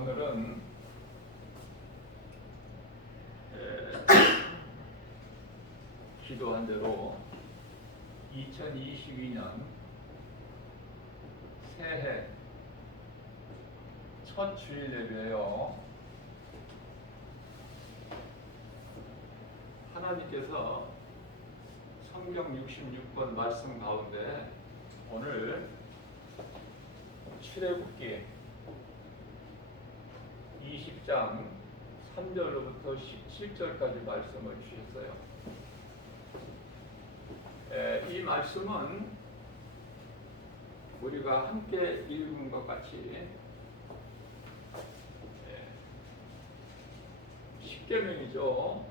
오늘은 기도한 대로 2022년 새해 첫 주일 예배예요. 하나님께서 성경 66권 말씀 가운데 오늘 출애굽기 20장 3절로부터 17절까지 말씀을 주셨어요. 이 말씀은 우리가 함께 읽은 것 같이 십계명이죠.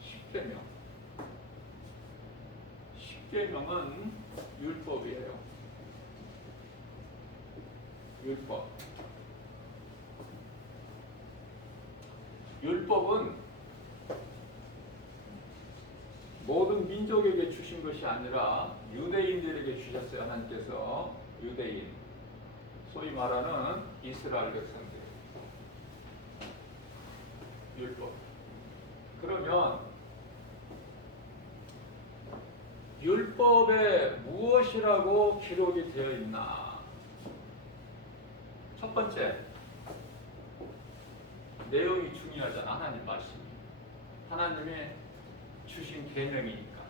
십계명. 십계명은 율법이에요. 율법. 율법은 모든 민족에게 주신 것이 아니라 유대인들에게 주셨어요. 하나님께서 유대인, 소위 말하는 이스라엘 백성들. 율법. 그러면 율법에 무엇이라고 기록이 되어 있나? 첫 번째, 내용이 중요하잖아. 하나님 말씀이. 하나님이 주신 계명이니까.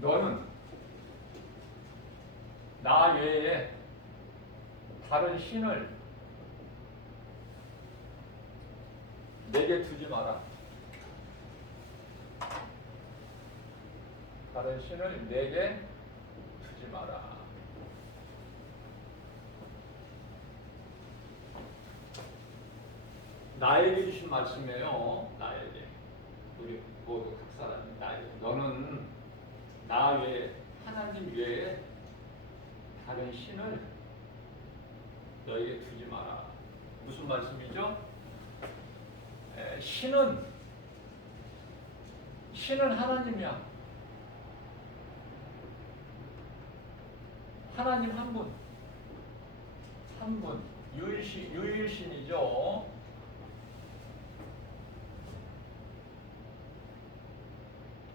너는 나 외에 다른 신을 내게 두지 마라. 다른 신을 내게 두지 마라. 나에게 주신 말씀이에요. 나에게. 우리 모두 각 사람이 나에게. 너는 나 외에, 하나님 외에 다른 신을 너에게 두지 마라. 무슨 말씀이죠? 신은 하나님이야. 하나님 한 분. 한 분. 유일신이죠.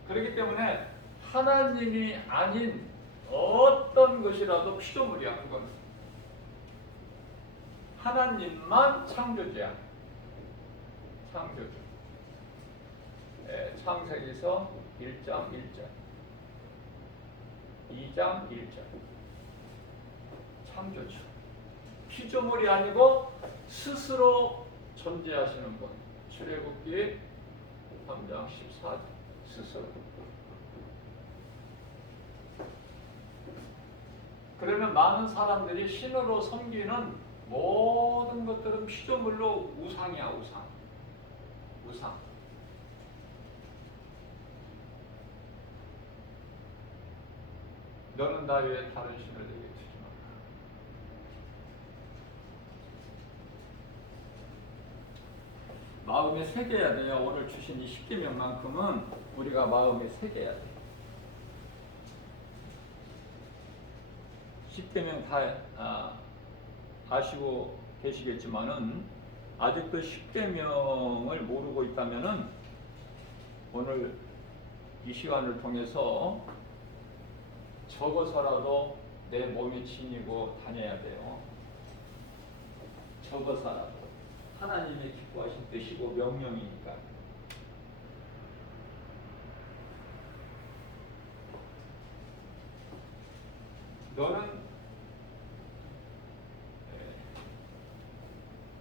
그렇기 때문에 하나님이 아닌 어떤 것이라도 피조물이야. 그건 하나님만 창조주야. 창조주. 창세기서 1장 1절, 2장 1절. 창조주. 피조물이 아니고 스스로 존재하시는 분. 출애굽기 3장 14절. 스스로. 그러면 많은 사람들이 신으로 섬기는 모든 것들은 피조물로 우상이야. 우상. 너는 나 외에 다른 신을 내게 두지 마라. 마음에 새겨야 돼요. 오늘 주신 이 십계명만큼은 우리가 마음에 새겨야 돼요. 십계명 다 아시고 계시겠지만은 아직도 십계명을 모르고 있다면은 오늘 이 시간을 통해서 적어서라도 내 몸에 지니고 다녀야 돼요. 적어서라도. 하나님의 기뻐하신 뜻이고 명령이니까.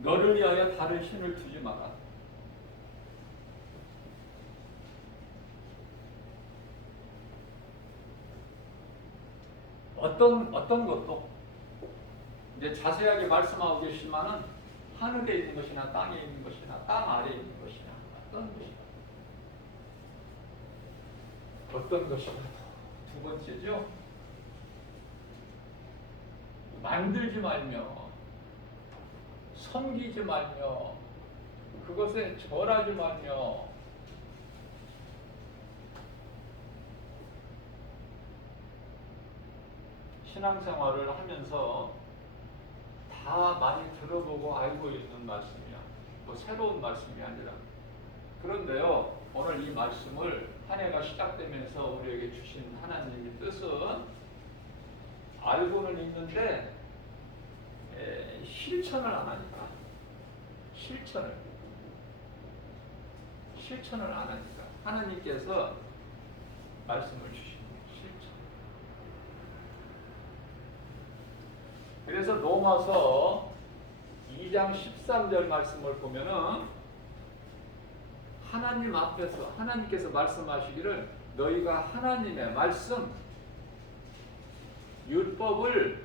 너를 위하여 다른 신을 두지 마라. 어떤 것도 이제 자세하게 말씀하고 계시지만은 하늘에 있는 것이나 땅에 있는 것이나 땅 아래에 있는 것이나 어떤 것이나 두 번째죠. 만들지 말며 섬기지 말며 그것에 절하지 말며 신앙생활을 하면서 다 많이 들어보고 알고 있는 말씀이야. 뭐 새로운 말씀이 아니라. 그런데요, 오늘 이 말씀을 한 해가 시작되면서 우리에게 주신 하나님의 뜻은 알고는 있는데 실천을 안 하니까. 실천을 안 하니까 하나님께서 말씀을 주시는 실천. 그래서 로마서 2장 13절 말씀을 보면은 하나님 앞에서 하나님께서 말씀하시기를 너희가 하나님의 말씀 율법을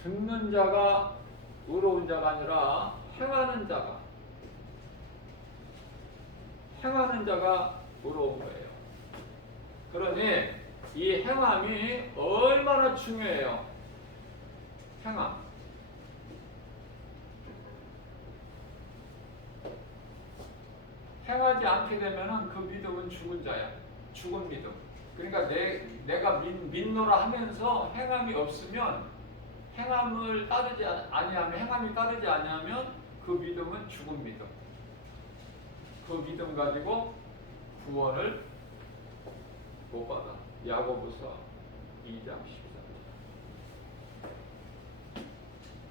듣는 자가 의로운 자가 아니라 행하는 자가 의로운 거예요. 그러니 이 행함이 얼마나 중요해요. 행함. 행하지 않게 되면은 그 믿음은 죽은 자야. 죽은 믿음. 그러니까 내가 믿노라 하면서 행함이 없으면 행함이 따르지 아니하면 그 믿음은 죽은 믿음. 그 믿음 가지고 구원을 못 받아. 야고보서 2장 14절.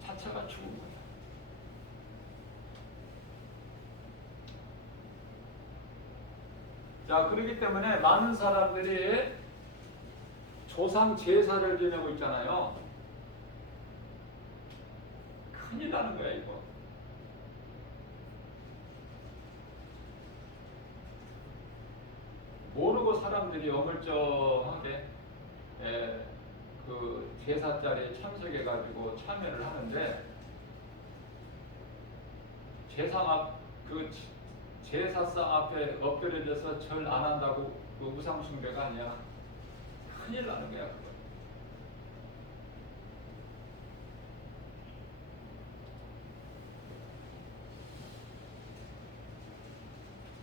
자체가 죽은 거야. 자, 그렇기 때문에 많은 사람들이 조상 제사를 지내고 있잖아요. 큰일 나는 거야, 이거. 모르고 사람들이 어물쩡하게 그 제사자리에 참석해가지고 참여를 하는데 제사상 앞에 엎드려져서 절 안 한다고 그 우상숭배가 아니야. 큰일 나는 거야, 그거.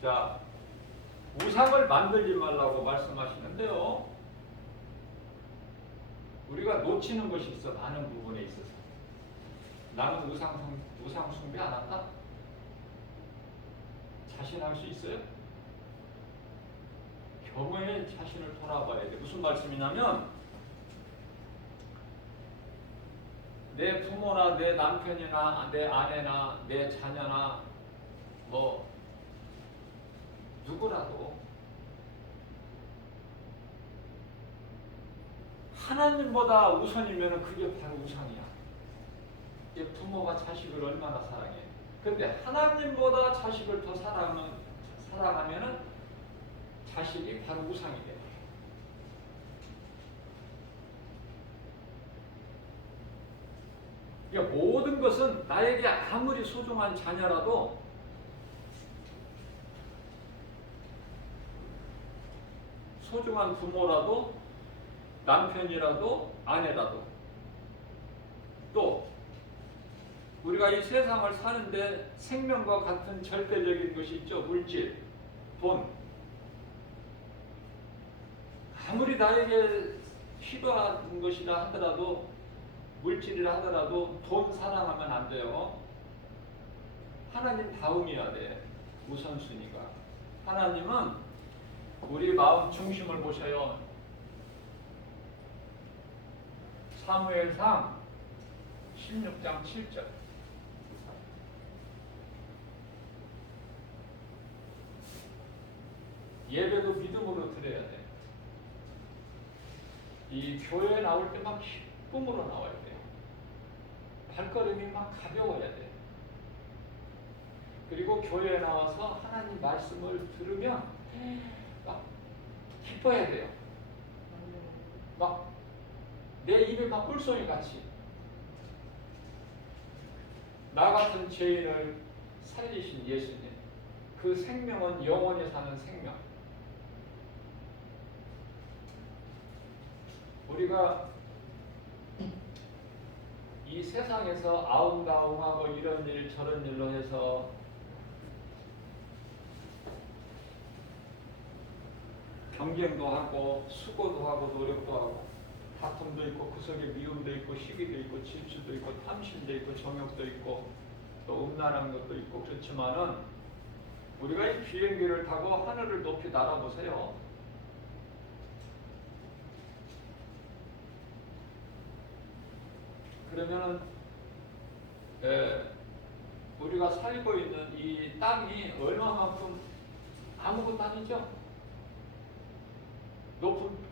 자, 우상을 만들지 말라고 말씀하시는데요. 우리가 놓치는 것이 있어. 많은 부분에 있어서. 나는 우상 숭배 안 한다? 자신할 수 있어요? 경외의 자신을 돌아봐야 돼. 무슨 말씀이냐면 내 부모나 내 남편이나 내 아내나 내 자녀나 뭐 누구라도 하나님보다 우선이면 그게 바로 우상이야. 부모가 자식을 얼마나 사랑해. 근데 하나님보다 자식을 더 사랑하면 자식이 바로 우상이 돼. 그러니까 모든 것은 나에게 아무리 소중한 자녀라도 소중한 부모라도 남편이라도 아내라도 또 우리가 이 세상을 사는데 생명과 같은 절대적인 것이 있죠. 물질, 돈. 아무리 나에게 필요한 것이라 하더라도 물질이라 하더라도 돈 사랑하면 안 돼요. 하나님 다음이어야 돼. 우선순위가. 하나님은 우리 마음 중심을 보셔요. 사무엘상 16장 7절. 예배도 믿음으로 드려야 돼. 이 교회에 나올 때 막 기쁨으로 나와야 돼. 발걸음이 막 가벼워야 돼. 그리고 교회에 나와서 하나님 말씀을 들으면 막 기뻐야 돼요. 막 내 입에 막 꿀송이 같이. 나 같은 죄인을 살리신 예수님. 그 생명은 영원히 사는 생명. 우리가 이 세상에서 아웅다웅하고 이런 일 저런 일로 해서 경쟁도 하고 수고도 하고 노력도 하고 다툼도 있고 그 속에 미움도 있고 시기도 있고 질투도 있고 탐심도 있고 정욕도 있고 또 음란한 것도 있고 그렇지만은 우리가 이 비행기를 타고 하늘을 높이 날아보세요. 그러면은 우리가 살고 있는 이 땅이 얼마만큼 아무것도 아니죠.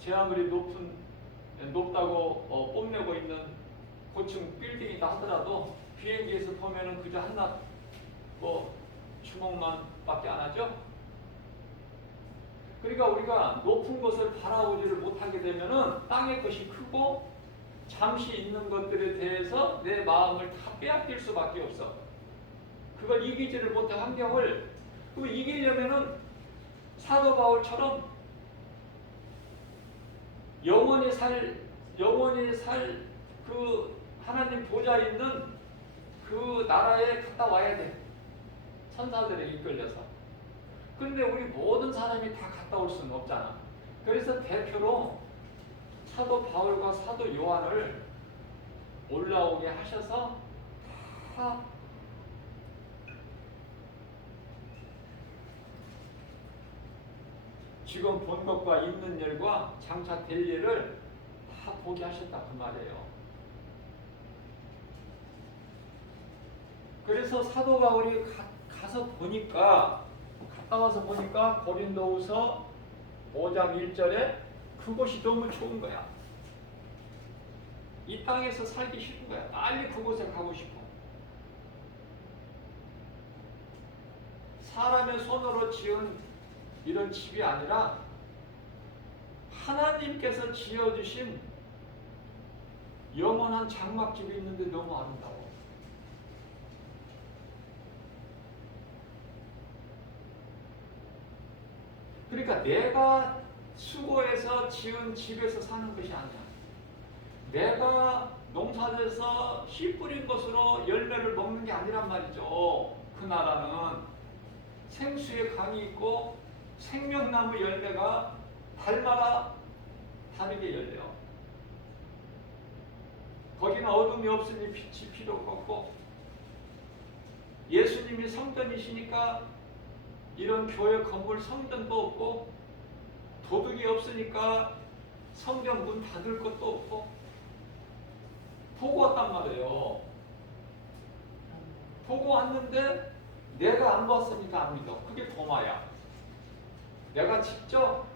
제 아무리 높다고 뽐내고 있는 고층 빌딩이다 하더라도 비행기에서 보면은 그저 한낱 주먹만밖에 안 하죠. 그러니까 우리가 높은 것을 바라보지를 못하게 되면은 땅의 것이 크고 잠시 있는 것들에 대해서 내 마음을 다 빼앗길 수밖에 없어. 그걸 이기지를 못해 환경을. 그걸 이기려면은 사도 바울처럼 영원히 살 그 하나님 보좌 있는 그 나라에 갔다 와야 돼. 천사들에 이끌려서. 그런데 우리 모든 사람이 다 갔다 올 수는 없잖아. 그래서 대표로 사도 바울과 사도 요한을 올라오게 하셔서 다 지금 본 것과 있는 일과 장차 될 일을 다 보게 하셨다 그 말이에요. 그래서 사도 바울이 가서 보니까 갔다 와서 보니까 고린도후서 5장 1절에 그곳이 너무 좋은 거야. 이 땅에서 살기 싫은 거야. 빨리 그곳에 가고 싶어. 사람의 손으로 지은 이런 집이 아니라 하나님께서 지어주신 영원한 장막집이 있는데 너무 아름다워. 그러니까 내가 수고해서 지은 집에서 사는 것이 아니야. 내가 농사져서 씨 뿌린 것으로 열매를 먹는 게 아니란 말이죠. 그 나라는 생수의 강이 있고 생명나무 열매가 달마다 다르게 열려요. 거기는 어둠이 없으니 빛이 필요가 없고 예수님이 성전이시니까 이런 교회 건물 성전도 없고 도둑이 없으니까 성전 문 닫을 것도 없고 보고 왔단 말이에요. 보고 왔는데 내가 안 봤으니까 안 믿어. 그게 도마야. 내가 직접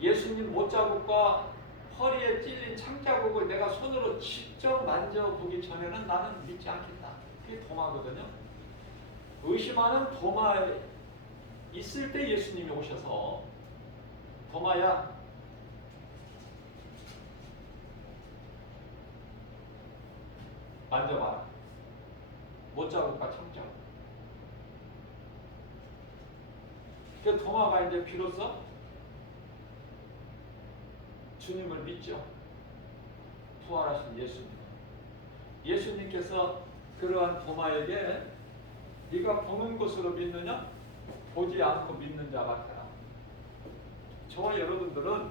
예수님 못자국과 허리에 찔린 창자국을 내가 손으로 직접 만져보기 전에는 나는 믿지 않겠다. 그게 도마거든요. 의심하는 도마에 있을 때 예수님이 오셔서 도마야 만져봐라. 못자국과 창자국. 그 도마가 이제 비로소 주님을 믿죠. 부활하신 예수님. 예수님께서 그러한 도마에게 네가 보는 것으로 믿느냐? 보지 않고 믿는 자 같아라. 저와 여러분들은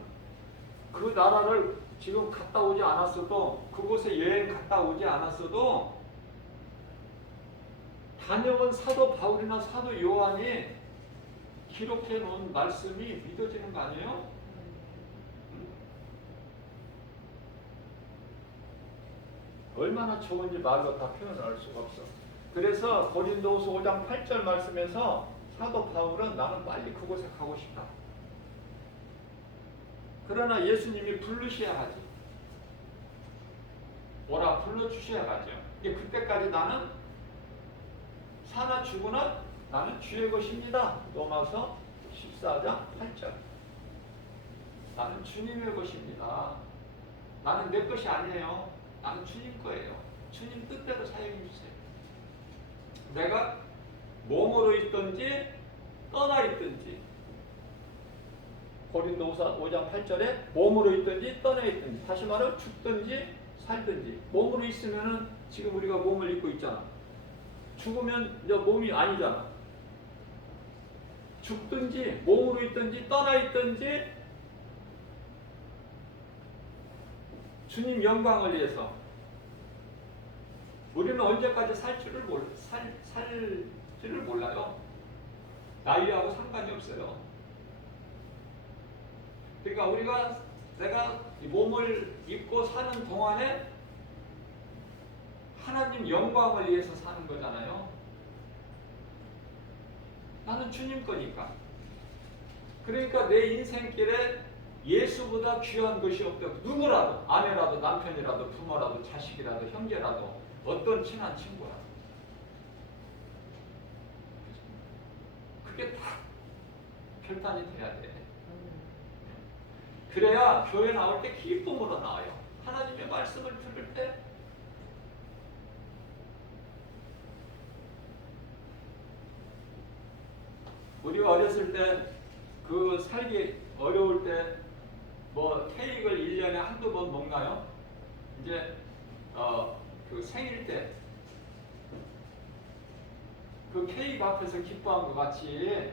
그 나라를 지금 갔다 오지 않았어도 그곳에 여행 갔다 오지 않았어도 다녀온 사도 바울이나 사도 요한이 기록해 놓은 말씀이 믿어지는 거 아니에요? 얼마나 좋은지 말로 다 표현할 수가 없어. 그래서 고린도후서 5장 8절 말씀에서 사도 바울은 나는 빨리 그곳에 가고 싶다. 그러나 예수님이 부르셔야 하지. 오라 불러주셔야 하죠. 그때까지 나는 사나 죽으나 나는 주의 것입니다. 로마서 14장 8절. 나는 주님의 것입니다. 나는 내 것이 아니에요. 나는 주님 거예요. 주님 뜻대로 사용해 주세요. 내가 몸으로 있든지 떠나 있든지 고린도후서 5장 8절에 몸으로 있든지 떠나 있든지 다시 말하면 죽든지 살든지 몸으로 있으면은 지금 우리가 몸을 입고 있잖아. 죽으면 이제 몸이 아니잖아. 죽든지 몸으로 있든지 떠나 있든지 주님 영광을 위해서 우리는 언제까지 살지를 몰라요. 나이하고 상관이 없어요. 그러니까 내가 이 몸을 입고 사는 동안에 하나님 영광을 위해서 사는 거잖아요. 나는 주님 거니까. 그러니까 내 인생길에 예수보다 귀한 것이 없다. 누구라도, 아내라도, 남편이라도, 부모라도, 자식이라도, 형제라도, 어떤 친한 친구라도. 그게 다 결단이 돼야 돼. 그래야 교회 나올 때 기쁨으로 나와요. 하나님의 말씀을 들을 때 우리가 어렸을 때 그 살기 어려울 때 뭐 케이크를 1년에 한두 번 먹나요? 이제 그 생일 때 그 케이크 앞에서 기뻐한 것 같이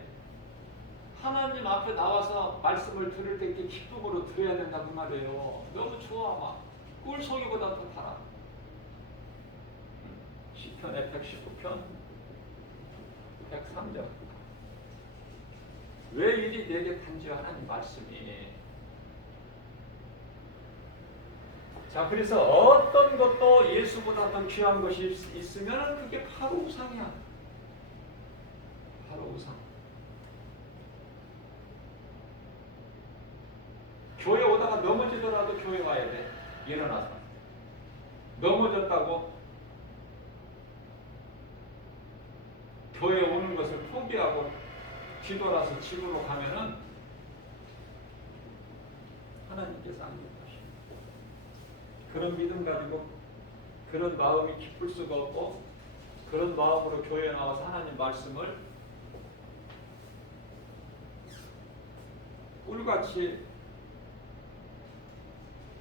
하나님 앞에 나와서 말씀을 들을 때 이렇게 기쁨으로 들어야 된다 그 말이에요. 너무 좋아 막 꿀송이보다 더 달아. 시편의 119편 103절. 왜 이리 내게 단지요 하나님 말씀이. 자, 그래서 어떤 것도 예수보다 더 귀한 것이 있으면 그게 바로 우상이야. 바로 우상. 교회 오다가 넘어지더라도 교회 와야 돼. 일어나서. 넘어졌다고 교회 오는 것을 포기하고 뒤돌아서 집으로 가면은 하나님께서 안 기뻐하십니다. 그런 믿음 가지고 그런 마음이 기쁠 수가 없고 그런 마음으로 교회에 나와서 하나님 말씀을 꿀같이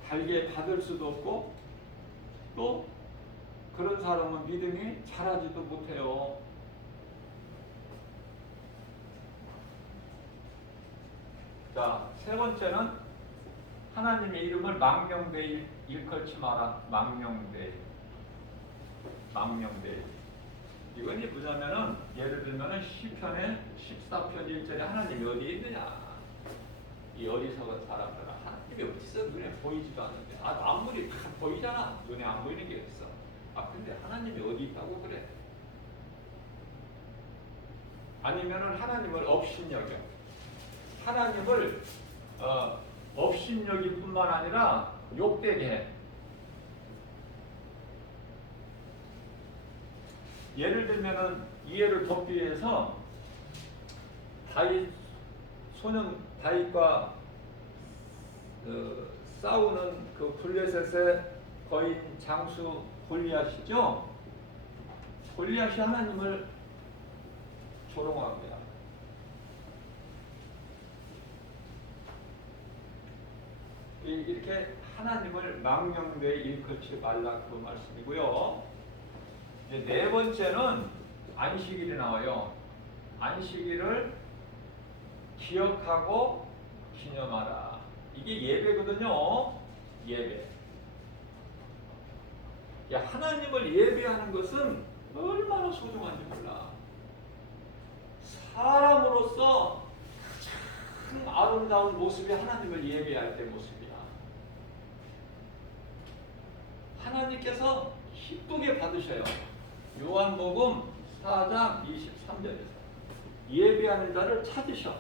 달게 받을 수도 없고 또 그런 사람은 믿음이 자라지도 못해요. 자, 세 번째는 하나님의 이름을 망령되이 일컬지 마라. 망령되이. 이건 뭐냐면은 예를 들면은 시편의 14편 1절에 하나님이 어디에 있느냐. 이 어리석은 사람들아 하나님이 어디 있어? 눈에 보이지도 않는데. 아무리 다 보이잖아. 눈에 안 보이는 게 있어. 근데 하나님이 어디 있다고 그래? 아니면은 하나님을 업신여겨. 하나님을 업신여길 뿐만 아니라 욕되게 해. 예를 들면은 이해를 돕기 위해서 소년 다윗과 싸우는 그 블레셋의 거인 장수 골리앗이죠. 골리앗이 하나님을 조롱한 거야. 이렇게 하나님을 망령되이 일컬지 말라 그 말씀이고요. 이제 네 번째는 안식일이 나와요. 안식일을 기억하고 기념하라. 이게 예배거든요. 예배. 하나님을 예배하는 것은 얼마나 소중한지 몰라. 사람으로서 가장 아름다운 모습이 하나님을 예배할 때 모습이야. 하나님께서 기쁘게 받으셔요. 요한복음 4장 23절에서 예배하는 자를 찾으셔.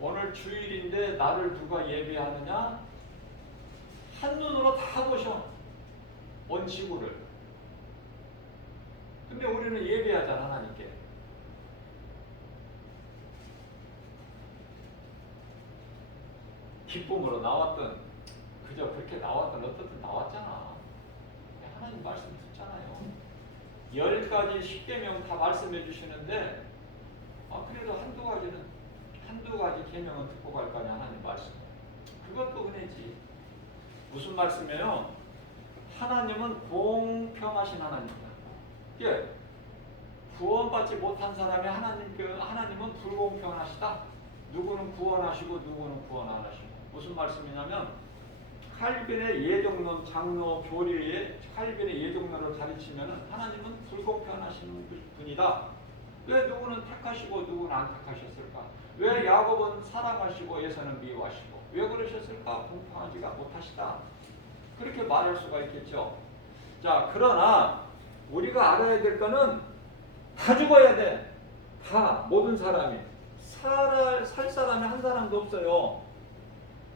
오늘 주일인데 나를 누가 예배하느냐? 한눈으로 다 보셔. 온 지구를. 근데 우리는 예배하잖아 하나님께. 기쁨으로 나왔던 그저 그렇게 나왔던 어떻든 나왔잖아. 하나님 말씀 듣잖아요. 10가지 10계명 다 말씀해 주시는데 그래도 한두 가지 계명은 듣고 갈 거 아니야 하나님 말씀. 그것도 은혜지. 무슨 말씀이에요? 하나님은 공평하신 하나님이다. 예. 구원받지 못한 사람이 하나님은 불공평하시다. 누구는 구원하시고 누구는 구원 안 하시고. 무슨 말씀이냐면 칼빈의 예정론 장로 교리의 칼빈의 예정론을 가르치면 하나님은 불공평하신 분이다. 왜 누구는 택하시고 누구는 안 택하셨을까? 왜 야곱은 사랑하시고 에사는 미워하시고? 왜 그러셨을까? 공평하지가 못하시다. 그렇게 말할 수가 있겠죠. 자, 그러나 우리가 알아야 될 거는 다 죽어야 돼. 다 모든 사람이 살 사람이 한 사람도 없어요.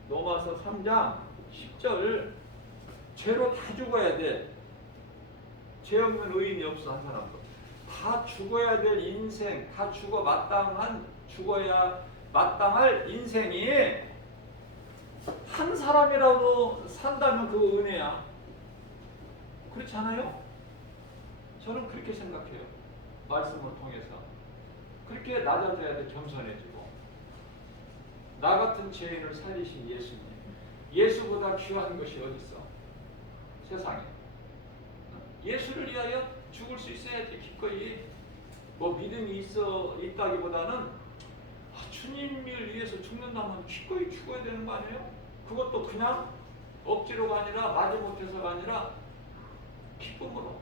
로마서 3장 10절 죄로 다 죽어야 돼. 죄 없는 의인이 없어 한 사람도. 다 죽어야 될 인생, 다 죽어야 마땅할 인생이 한 사람이라도 산다면 그 은혜야. 그렇지 않아요? 저는 그렇게 생각해요. 말씀을 통해서. 그렇게 낮아져야 돼. 겸손해지고. 나 같은 죄인을 살리신 예수님. 예수보다 귀한 것이 어디 있어? 세상에. 예수를 위하여 죽을 수 있어야지. 기꺼이. 뭐 믿음이 있다기보다는 주님을 위해서 죽는다면 기꺼이 죽어야 되는 거 아니에요? 그것도 그냥 억지로가 아니라 마지못해서가 아니라 기쁨으로.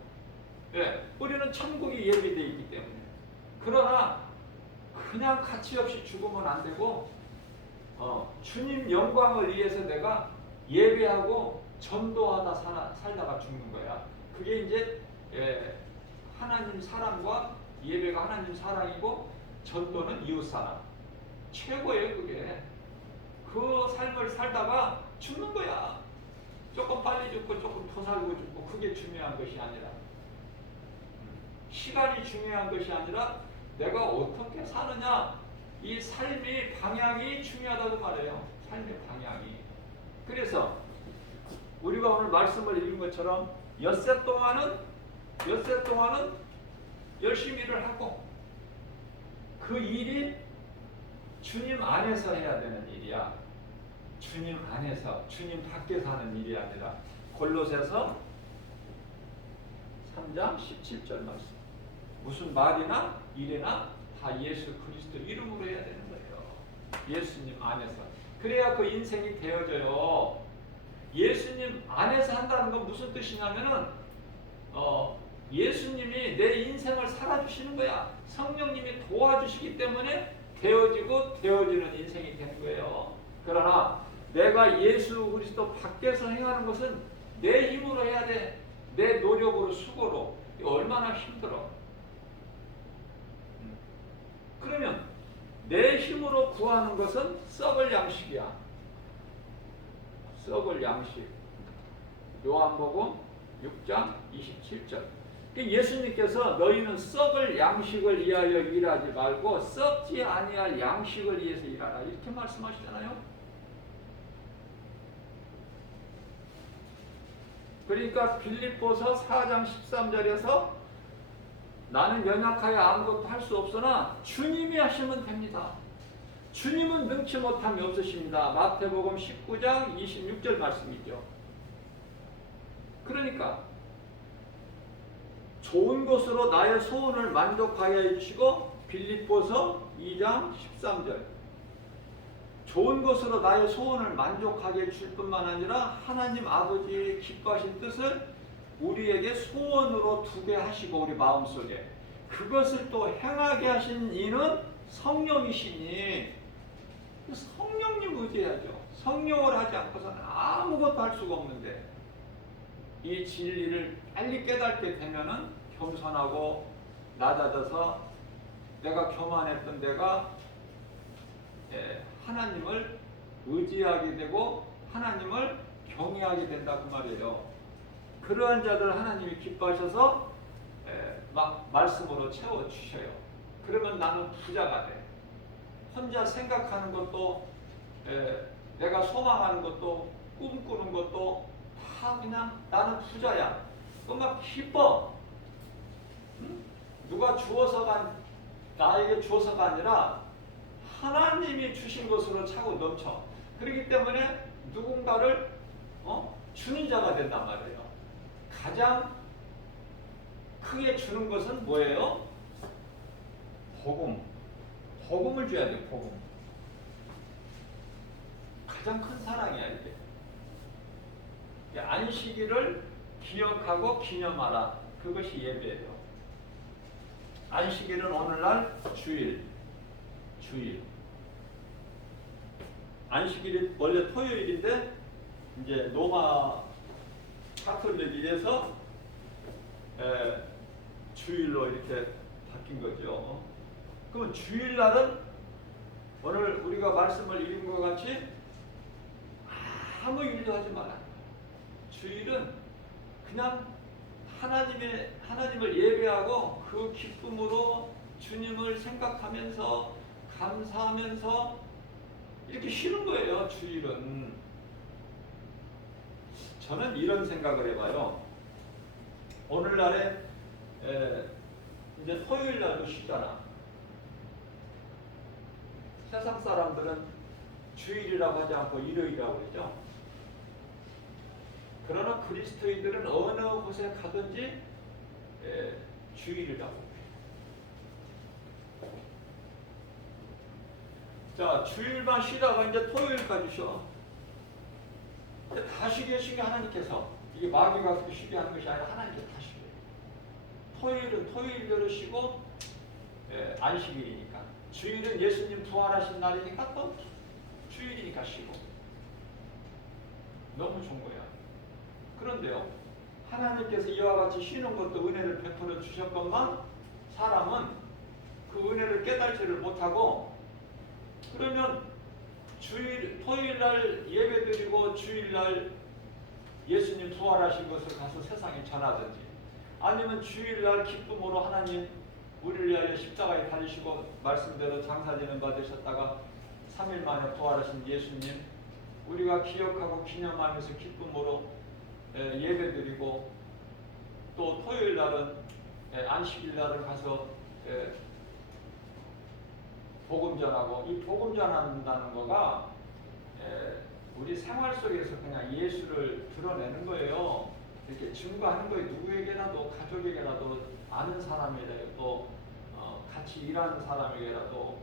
예, 우리는 천국이 예비되어 있기 때문에. 그러나 그냥 가치 없이 죽으면 안 되고 주님 영광을 위해서 내가 예배하고 전도하다 살다가 죽는 거야. 그게 이제 하나님 사랑과 예배가 하나님 사랑이고 전도는 이웃 사랑. 최고예요 그게. 그 삶을 살다가 죽는 거야. 조금 빨리 죽고 조금 더 살고 죽고 그게 중요한 것이 아니라 시간이 중요한 것이 아니라 내가 어떻게 사느냐 이 삶의 방향이 중요하다고 말해요. 삶의 방향이. 그래서 우리가 오늘 말씀을 읽은 것처럼 엿새 동안은 열심히 일을 하고 그 일이 주님 안에서 해야 되는 일이야. 주님 안에서, 주님 밖에서 하는 일이 아니라. 골로새서 3장 17절 말씀. 무슨 말이나 일이나 다 예수 그리스도 이름으로 해야 되는 거예요. 예수님 안에서. 그래야 그 인생이 되어져요. 예수님 안에서 한다는 건 무슨 뜻이냐면은 예수님이 내 인생을 살아주시는 거야. 성령님이 도와주시기 때문에 되어지는 인생이 되는 거예요. 그러나 내가 예수 그리스도 밖에서 행하는 것은 내 힘으로 해야 돼. 내 노력으로 수고로. 이거 얼마나 힘들어. 그러면 내 힘으로 구하는 것은 썩을 양식이야. 썩을 양식. 요한복음 6장 27절. 예수님께서 너희는 썩을 양식을 위하여 일하지 말고 썩지 아니할 양식을 위해서 일하라. 이렇게 말씀하시잖아요. 그러니까 빌립보서 4장 13절에서 나는 연약하여 아무것도 할 수 없으나 주님이 하시면 됩니다. 주님은 능치 못함이 없으십니다. 마태복음 19장 26절 말씀이죠. 그러니까 좋은 것으로 나의 소원을 만족하게 해주시고 빌립보서 2장 13절 좋은 것으로 나의 소원을 만족하게 해줄 뿐만 아니라 하나님 아버지의 기뻐하신 뜻을 우리에게 소원으로 두게 하시고 우리 마음속에 그것을 또 행하게 하신 이는 성령이시니 성령님 의지해야죠. 성령을 하지 않고서는 아무것도 할 수가 없는데 이 진리를 빨리 깨닫게 되면은 겸손하고 낮아져서 내가 교만했던 내가 하나님을 의지하게 되고 하나님을 경외하게 된다 그 말이에요. 그러한 자들 하나님이 기뻐하셔서 막 말씀으로 채워주셔요. 그러면 나는 부자가 돼. 혼자 생각하는 것도 내가 소망하는 것도 꿈꾸는 것도 다 그냥 나는 부자야. 막 기뻐. 누가 주어서가 나에게 주어서가 아니라 하나님이 주신 것으로 차고 넘쳐. 그렇기 때문에 누군가를 주는 자가 된단 말이에요. 가장 크게 주는 것은 뭐예요? 복음을 줘야 돼. 복음. 가장 큰 사랑이야 이게. 안식일을 기억하고 기념하라. 그것이 예배예요. 안식일은 오늘날 주일. 안식일이 원래 토요일인데 이제 로마 카톨릭에서 주일로 이렇게 바뀐 거죠. 그러면 주일날은 오늘 우리가 말씀을 읽은 것 같이 아무 일도 하지 말아요. 주일은 그냥 하나님을 예배하고 그 기쁨으로 주님을 생각하면서 감사하면서 이렇게 쉬는 거예요. 주일은. 저는 이런 생각을 해봐요. 오늘날에 이제 토요일날도 쉬잖아. 세상 사람들은 주일이라고 하지 않고 일요일이라고 그러죠. 그러나 그리스도인들은 어느 곳에 가든지 주일이라고 해요. 자, 주일만 쉬다가 이제 토요일까지 쉬어. 다 쉬게 하나님께서. 이게 마귀가 그렇게 쉬게 하는 것이 아니라 하나님께서 다 쉬게. 토요일은 토요일대로 쉬고 안식일이니까. 주일은 예수님 부활하신 날이니까 또 주일이니까 쉬고. 너무 좋은 거야. 그런데요, 하나님께서 이와 같이 쉬는 것도 은혜를 베풀어 주셨건만 사람은 그 은혜를 깨달지를 못하고, 그러면 토요일날 예배드리고 주일날 예수님 부활하신 것을 가서 세상에 전하든지, 아니면 주일날 기쁨으로 하나님 우리를 위하여 십자가에 달리시고 말씀대로 장사되는 바 되셨다가 3일 만에 부활하신 예수님 우리가 기억하고 기념하면서 기쁨으로 예배드리고, 또 토요일날은 안식일날을 가서 복음 전하고, 이 복음 전한다는 거가 우리 생활 속에서 그냥 예수를 드러내는 거예요. 이렇게 증거하는 거예요. 누구에게라도, 가족에게라도, 아는 사람에게라도, 같이 일하는 사람에게라도.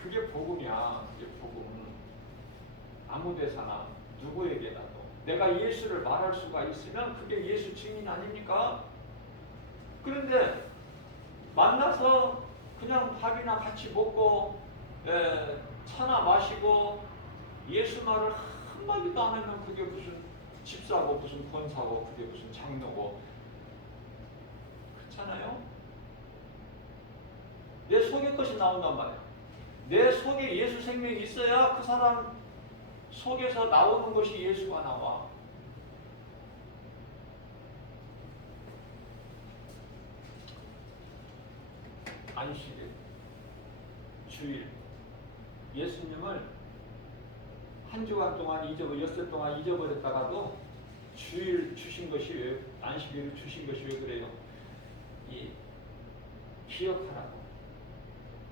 그게 복음이야. 그게 복음. 아무 데서나 누구에게라도 내가 예수를 말할 수가 있으면 그게 예수 증인 아닙니까? 그런데 만나서 그냥 밥이나 같이 먹고 차나 마시고 예수 말을 한마디도 안 하면 그게 무슨 집사고 무슨 권사고 그게 무슨 장로고, 그렇잖아요? 내 속에 것이 나온단 말이야. 내 속에 예수 생명이 있어야 그 사람 속에서 나오는 것이 예수가 나와. 안식일, 주일, 예수님을 한 주간 동안 엿새 동안 잊어버렸다가도 주일 주신 것이 왜, 안식일을 주신 것이 왜 그래요? 기억하라고.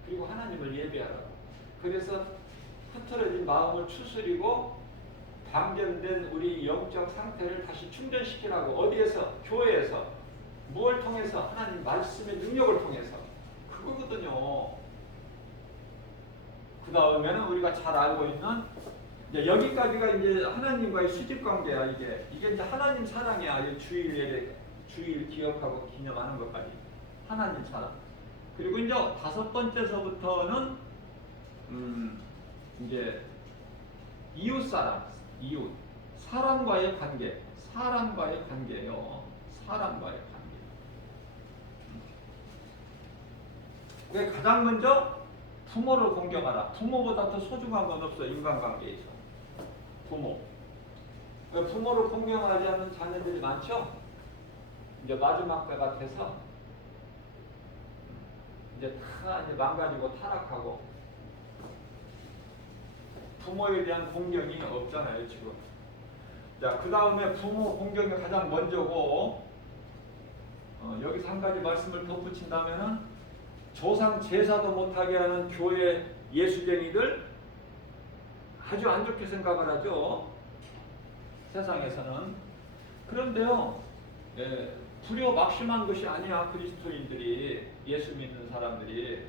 그리고 하나님을 예배하라고. 그래서 흐트러진 마음을 추스리고 방전된 우리 영적 상태를 다시 충전시키라고. 어디에서? 교회에서. 무엇을 통해서? 하나님 말씀의 능력을 통해서. 그거거든요. 그 다음에는 우리가 잘 알고 있는 이제 여기까지가 이제 하나님과의 수직 관계야. 이게 이제 하나님 사랑이야. 주일 예배, 주일 기억하고 기념하는 것까지 하나님 사랑. 그리고 이제 5번째서부터는 이제 이웃 사랑, 이웃 사람과의 관계, 사람과의 관계예요. 사람과의 관계. 왜 가장 먼저 부모를 공경하라. 부모보다 더 소중한 건 없어. 인간관계에서 부모. 왜 부모를 공경하지 않는 자녀들이 많죠? 이제 마지막 때가 돼서 이제 다 이제 망가지고 타락하고 부모에 대한 공경이 없잖아요 지금. 자, 그 다음에 부모 공경이 가장 먼저고, 여기서 한 가지 말씀을 덧붙인다면은 조상 제사도 못하게 하는 교회 예수쟁이들 아주 안 좋게 생각을 하죠, 세상에서는. 그런데요, 불효막심한 것이 아니야. 그리스도인들이, 예수 믿는 사람들이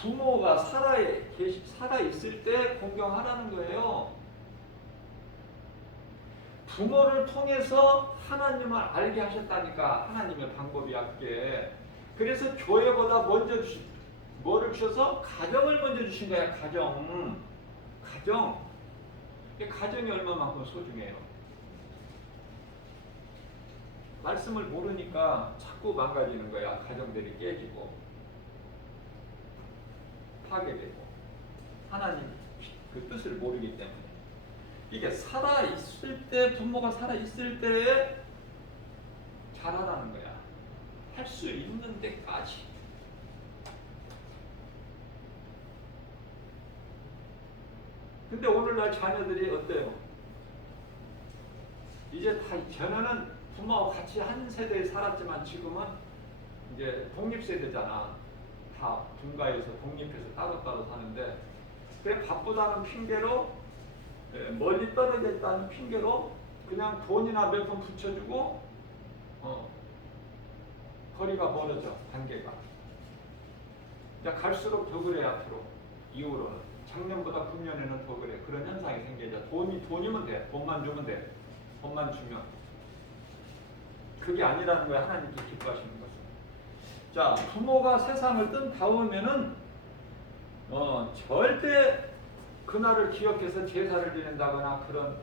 부모가 살아 있을 때 공경하라는 거예요. 부모를 통해서 하나님을 알게 하셨다니까. 하나님의 방법이야 그게. 그래서 교회보다 먼저 뭐를 주셔서 가정을 먼저 주신 거야. 가정. 가정이 얼마만큼 소중해요. 말씀을 모르니까 자꾸 망가지는 거야. 가정들이 깨지고 파괴되고, 하나님 그 뜻을 모르기 때문에. 이게 살아있을 때, 부모가 살아있을 때에 잘하라는 거야. 할 수 있는 데까지. 근데 오늘날 자녀들이 어때요? 이제 다, 전에는 부모하고 같이 한 세대에 살았지만 지금은 이제 독립세대잖아. 다 분가해서 독립해서 따로따로 사는데, 그래 바쁘다는 핑계로, 멀리 떨어져 있다는 핑계로 그냥 돈이나 몇 번 붙여주고 거리가 멀어져. 관계가. 갈수록 더 그래. 앞으로 이후로는 작년보다 금년에는 더 그래. 그런 현상이 생겨져. 돈이면 돼. 돈만 주면 돼. 돈만 주면. 그게 아니라는 거야. 하나님께 기뻐하시는 것은. 자, 부모가 세상을 뜬 다음에는 절대 그날을 기억해서 제사를 지낸다거나 그런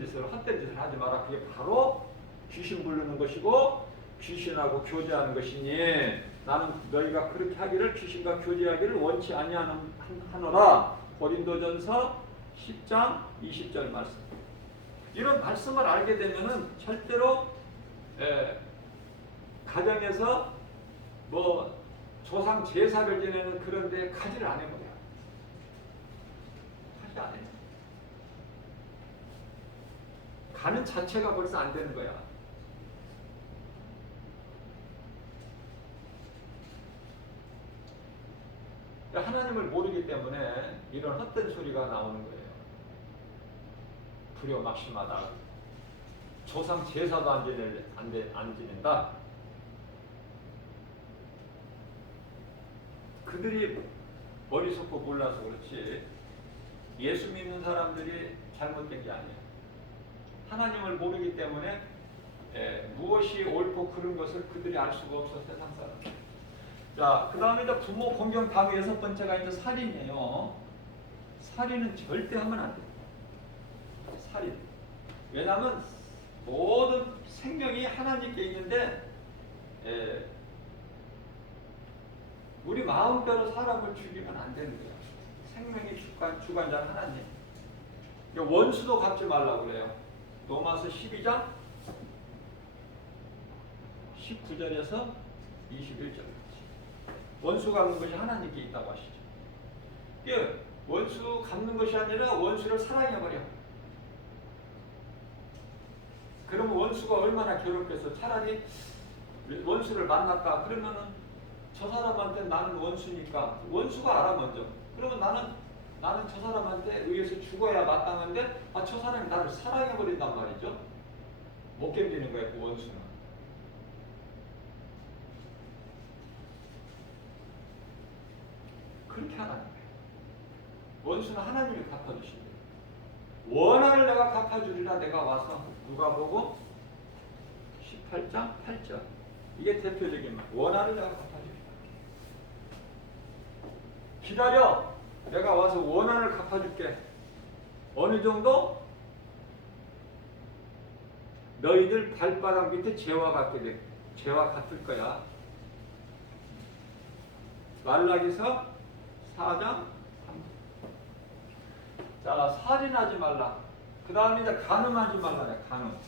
짓을, 헛된 짓을 하지 마라. 그게 바로 귀신 부르는 것이고 귀신하고 교제하는 것이니, 나는 너희가 그렇게 하기를, 귀신과 교제하기를 원치 아니하노라. 고린도전서 10장 20절 말씀. 이런 말씀을 알게 되면은 절대로 가정에서 뭐 조상 제사를 지내는 그런 데 가지를 안 해버려요. 가지 안 해요. 가는 자체가 벌써 안 되는 거야. 하나님을 모르기 때문에 이런 헛된 소리가 나오는 거예요. 불효막심하다. 조상 제사도 안 지낸다. 그들이 어리석고 몰라서 그렇지, 예수 믿는 사람들이 잘못된 게 아니에요. 하나님을 모르기 때문에 무엇이 옳고 그른 것을 그들이 알 수가 없어. 세상 사람. 자, 그 다음에 이제 부모 공경 방해. 여섯 번째가 이제 살인이에요. 살인은 절대 하면 안 돼요. 살인. 왜냐하면 모든 생명이 하나님께 있는데, 우리 마음대로 사람을 죽이면 안 되는 거예요. 생명의 주관자는 하나님. 원수도 갚지 말라고 그래요. 로마서 12장 19절에서 21절. 원수 갚는 것이 하나님께 있다고 하시죠. 예, 원수 갚는 것이 아니라 원수를 사랑해버려. 그러면 원수가 얼마나 괴롭겠어. 차라리 원수를 만났다 그러면은 저 사람한테 나는 원수니까, 원수가 알아 먼저. 그러면 나는 저 사람한테 의해서 죽어야 마땅한데, 저 사람이 나를 사랑해버린단 말이죠. 못 견디는 거야, 그 원수는. 그렇게 하라는 거예요. 원수는 하나님이 갚아주신대요. 원한을 내가 갚아주리라. 내가 와서. 누가복음 18장 8절. 이게 대표적인 말. 원한을 내가 갚아주리라. 기다려. 내가 와서 원한을 갚아줄게. 어느 정도? 너희들 발바닥 밑에 재와 같을 거야. 말라기서 4장 3절. 자, 살인하지 말라. 그 다음에 이제 간음하지 말라. 간음.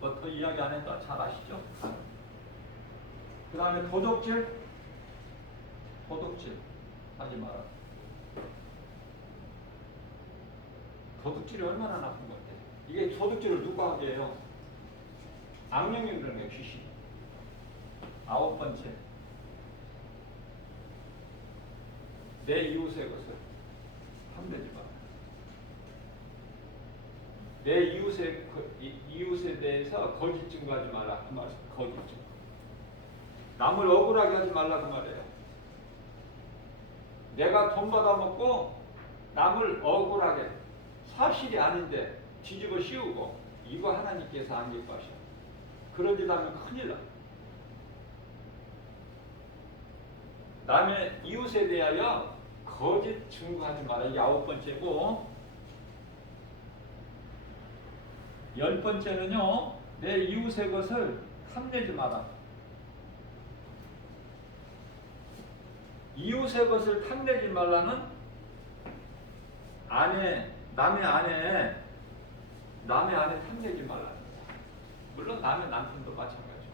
뭐 더 이야기 안 해도 잘 아시죠? 간음. 그 다음에 도둑질 하지 마라. 도둑질이 얼마나 나쁜 것 같아요. 이게 도둑질을 누가 하게 해요? 악령이 그러는 거예요. 귀신. 9번째, 내 이웃의 것을 탐내지 마라. 내 이웃에 대해서 거짓 증거하지 말라 그 말씀. 거짓 증거. 남을 억울하게 하지 말라 그 말이에요. 내가 돈 받아먹고 남을 억울하게 사실이 아닌데 뒤집어 씌우고 이거 하나님께서 안 기뻐하셔. 그런 짓 하면 큰일 나. 남의 이웃에 대하여 거짓 증거하지 마라. 이게 9번째고 10번째는요. 내 이웃의 것을 탐내지 마라. 이웃의 것을 탐내지 말라는 남의 아내 탐내지 말라는 거야. 물론 남의 남편도 마찬가지고.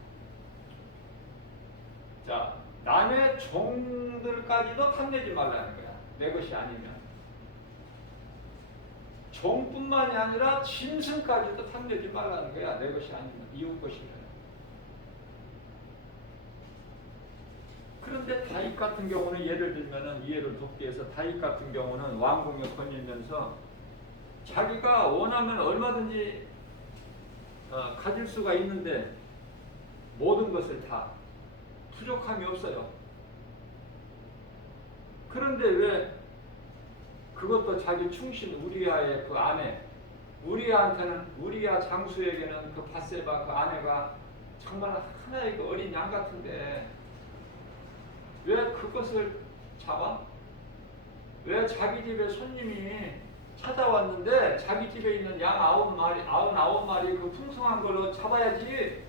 자, 남의 종들까지도 탐내지 말라는 거야. 내 것이 아니면. 종뿐만이 아니라 짐승까지도 탐내지 말라는 거야. 내 것이 아니면. 이웃 것이면. 그런데 다윗 같은 경우는 예를 들면은 이해를 돕기 위해서 다윗 같은 경우는 왕궁에 거닐면서 자기가 원하면 얼마든지 가질 수가 있는데 모든 것을 다 부족함이 없어요. 그런데 왜 그것도 자기 충신 우리아의 그 아내, 우리아 장수에게는 그 밧세바 그 아내가 정말 하나의 그 어린 양 같은데 왜 그것을 잡아? 왜 자기 집에 손님이 찾아왔는데 자기 집에 있는 양 99마리 그 풍성한 걸로 잡아야지.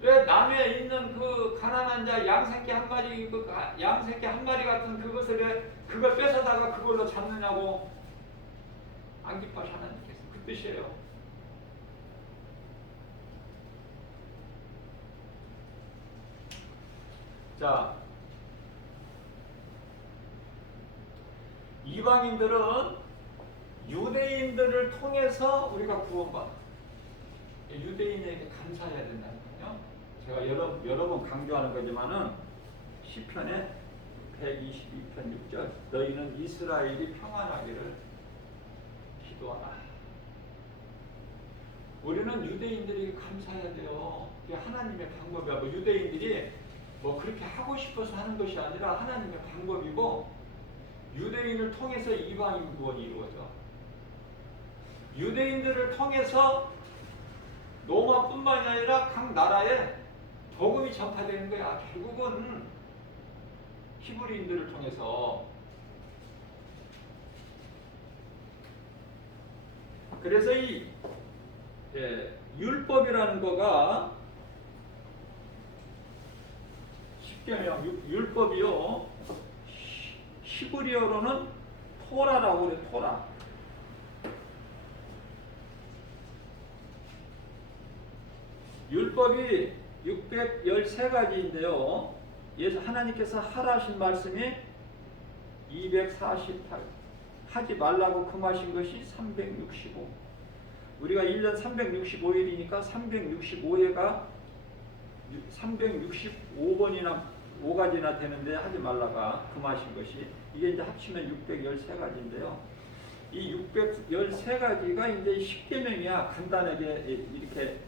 왜 남에 있는 그 가난한 자 양새끼 한 마리 같은 그것을 왜 그걸 뺏어다가 그걸로 잡느냐고 안 기뻐하시 하나님께서. 그 뜻이에요. 자, 이방인들은 유대인들을 통해서 우리가 구원받아. 유대인에게 감사해야 된다니까요. 제가 여러 번 강조하는 거지만은 시편에 122편 6절 너희는 이스라엘이 평안하기를 기도하라. 우리는 유대인들이 감사해야 돼요. 그게 하나님의 방법이야. 뭐 유대인들이 뭐 그렇게 하고 싶어서 하는 것이 아니라 하나님의 방법이고 유대인을 통해서 이방인 구원이 이루어져. 유대인들을 통해서 로마뿐만이 아니라 각 나라에 복음이 전파되는 거야. 결국은 히브리인들을 통해서. 그래서 이 율법이라는 거가 십계명 율법이요. 히브리어로는 토라라고 그래. 토라. 율법이 613가지인데요. 예수 하나님께서 하라 하신 말씀이 248. 하지 말라고 금하신 것이 365. 우리가 1년 365일이니까 365회가 365번이나 5가지나 되는데 하지 말라가 금하신 것이 이게 이제 합치면 613가지인데요. 이 613가지가 이제 십계명이야. 간단하게 이렇게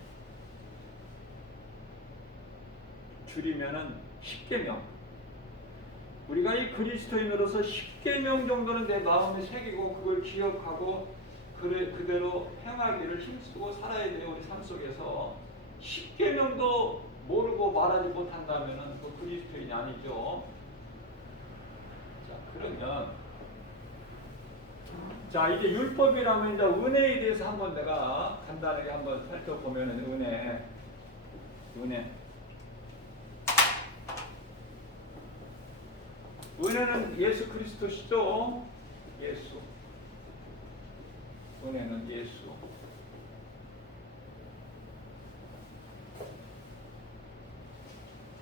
줄이면은 십계명. 우리가 이 그리스도인으로서 십계명 정도는 내 마음에 새기고 그걸 기억하고 그대로 행하기를 힘쓰고 살아야 돼요. 우리 삶 속에서. 십계명도 모르고 말하지 못한다면은 그 그리스도인이 아니죠. 자, 그러면 자, 이제 율법이라면 이제 은혜에 대해서 한번 내가 간단하게 한번 살펴보면은 은혜. 은혜는 예수 그리스도시죠. 예수. 은혜는 예수.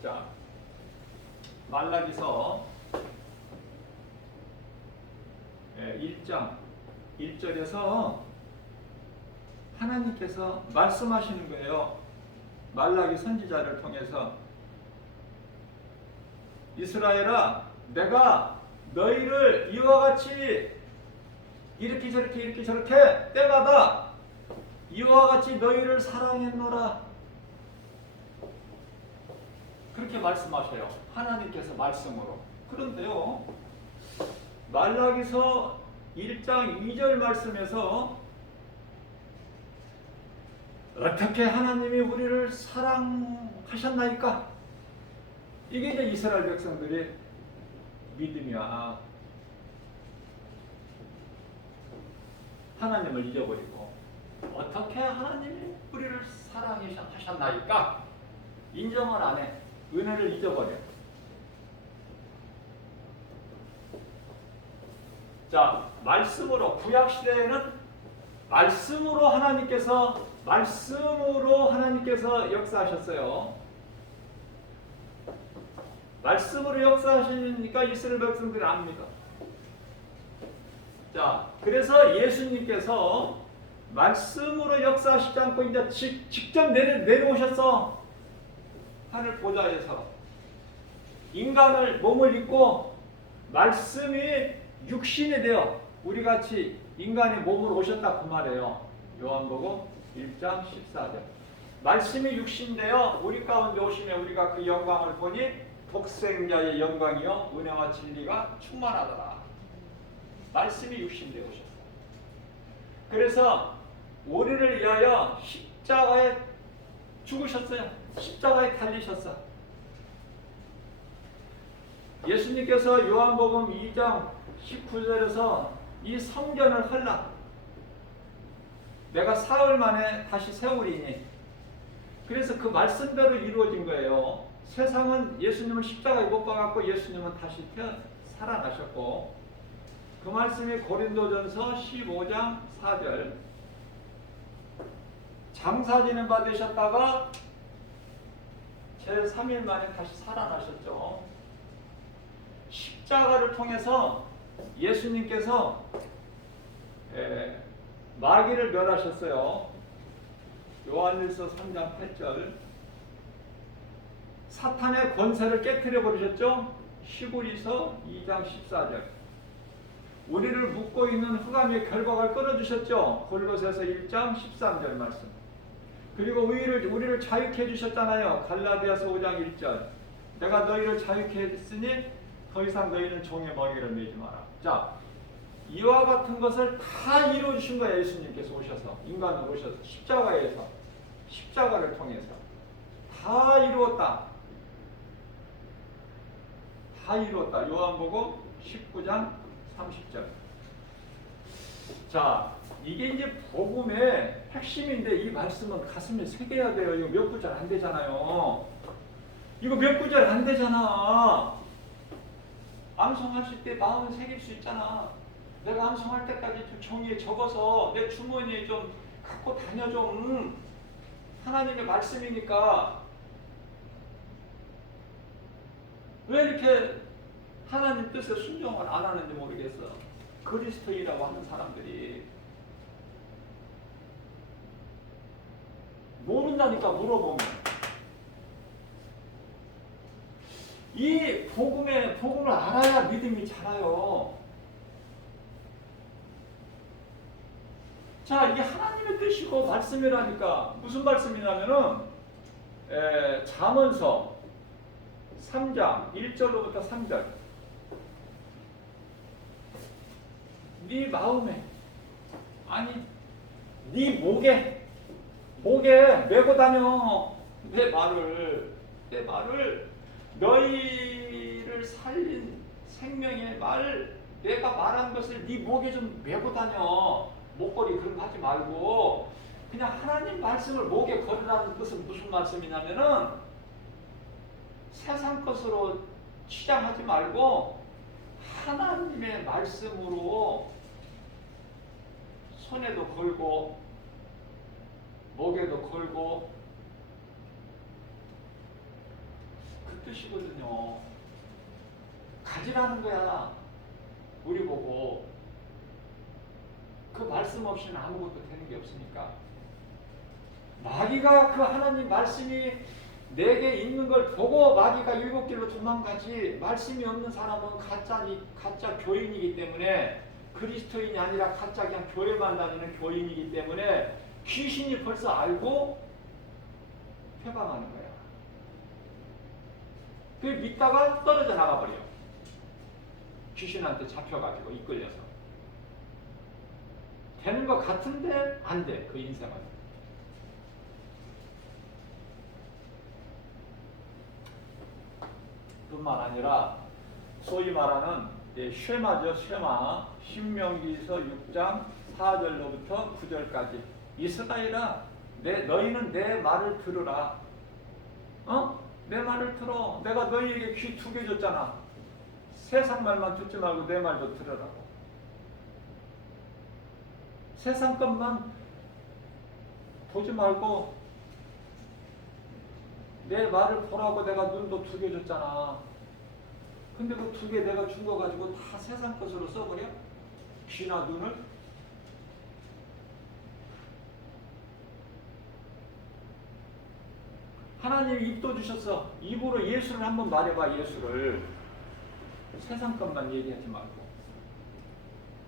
자, 말라기서 1장 1절에서 하나님께서 말씀하시는 거예요. 말라기 선지자를 통해서 이스라엘아, 내가 너희를 이와 같이 이렇게 저렇게 때마다 이와 같이 너희를 사랑했노라. 그렇게 말씀하셔요. 하나님께서 말씀으로. 그런데요, 말라기서 1장 2절 말씀에서 어떻게 하나님이 우리를 사랑하셨나이까? 이게 이제 이스라엘 백성들의 믿음이야. 하나님을 잊어버리고 어떻게 하나님이 우리를 사랑하셨나이까? 인정을 안 해. 은혜를 잊어버려. 자, 말씀으로, 구약시대에는 말씀으로 하나님께서 역사하셨어요. 말씀으로 역사하시니까 이스라엘 백성들이 압니다. 자, 그래서 예수님께서 말씀으로 역사하시지 않고 이제 직접 내려오셨어. 하늘 보좌에서 인간을 몸을 입고 말씀이 육신이 되어 우리같이 인간의 몸으로 오셨다 그 말이에요. 요한복음 1장 14절. 말씀이 육신되어 우리 가운데 오시며 우리가 그 영광을 보니 독생자의 영광이요 은혜와 진리가 충만하더라. 말씀이 육신되어 오셨어요. 그래서 우리를 위하여 십자가에 죽으셨어요. 십자가에 달리셨어. 예수님께서 요한복음 2장 19절에서 이 성전을 헐라. 내가 사흘 만에 다시 세우리니. 그래서 그 말씀대로 이루어진 거예요. 세상은 예수님을 십자가에 못 박았고 예수님은 다시 살아나셨고, 그 말씀이 고린도전서 15장 4절. 장사지는 받으셨다가 제3일 만에 다시 살아나셨죠. 십자가를 통해서 예수님께서 마귀를 멸하셨어요. 요한일서 3장 8절. 사탄의 권세를 깨뜨려 버리셨죠. 히브리서 2장 14절. 우리를 묶고 있는 흑암의 결박을 끊어주셨죠. 골로새서 1장 13절 말씀. 그리고 우리를 자유케 해주셨잖아요. 갈라디아서 5장 1절. 내가 너희를 자유케 했으니 더 이상 너희는 종의 먹이를 매지 마라. 자, 이와 같은 것을 다 이루어주신 거예요. 예수님께서 오셔서, 인간으로 오셔서 십자가에서, 십자가를 통해서 다 이루었다. 다 이루었다. 요한복음 19장 30절. 자, 이게 이제 복음의 핵심인데 이 말씀은 가슴에 새겨야 돼요. 이거 몇 구절 안 되잖아요. 이거 몇 구절 안 되잖아. 암송하실 때 마음을 새길 수 있잖아. 내가 암송할 때까지 좀 종이에 적어서 내 주머니에 좀 갖고 다녀 좀. 하나님의 말씀이니까. 왜 이렇게 하나님 뜻에 순종을 안 하는지 모르겠어. 그리스도인이라고 하는 사람들이 모른다니까. 물어보면 이 복음을 알아야 믿음이 자라요. 자, 이게 하나님의 뜻이고 말씀이라니까. 무슨 말씀이냐면은 잠언서 3장 1절로부터 3절. 네 마음에, 아니 네 목에 메고 다녀. 내 말을 너희를 살린 생명의 말, 내가 말한 것을 네 목에 좀 메고 다녀. 목걸이 그런 거 하지 말고 그냥 하나님 말씀을 목에 걸으라는 것은 무슨 말씀이냐면은 세상 것으로 치장하지 말고 하나님의 말씀으로 손에도 걸고 목에도 걸고, 그 뜻이거든요. 가지라는 거야. 우리 보고. 그 말씀 없이는 아무것도 되는 게 없으니까. 마귀가 그 하나님 말씀이 내게 있는 걸 보고 마귀가 일곱 길로 도망가지, 말씀이 없는 사람은 가짜 교인이기 때문에 그리스도인이 아니라 가짜 그냥 교회만 다니는 교인이기 때문에 귀신이 벌써 알고 회방하는 거야. 그 믿다가 떨어져 나가버려. 귀신한테 잡혀가지고 이끌려서. 되는 것 같은데 안 돼. 그 인생은. 뿐만 아니라 소위 말하는 쉐마죠. 쉐마. 신명기서 6장 4절로부터 9절까지. 이스라엘아, 너희는 내 말을 들으라. 내 말을 들어. 내가 너희에게 귀 2개 줬잖아. 세상 말만 듣지 말고 내 말도 들으라고. 세상 것만 보지 말고 내 말을 보라고 내가 눈도 2개 줬잖아. 근데 그 2개 내가 준 거 가지고 다 세상 것으로 써버려? 귀나 눈을? 하나님이 입도 주셨어. 입으로 예수를 한번 말해봐. 예수를. 세상 것만 얘기하지 말고.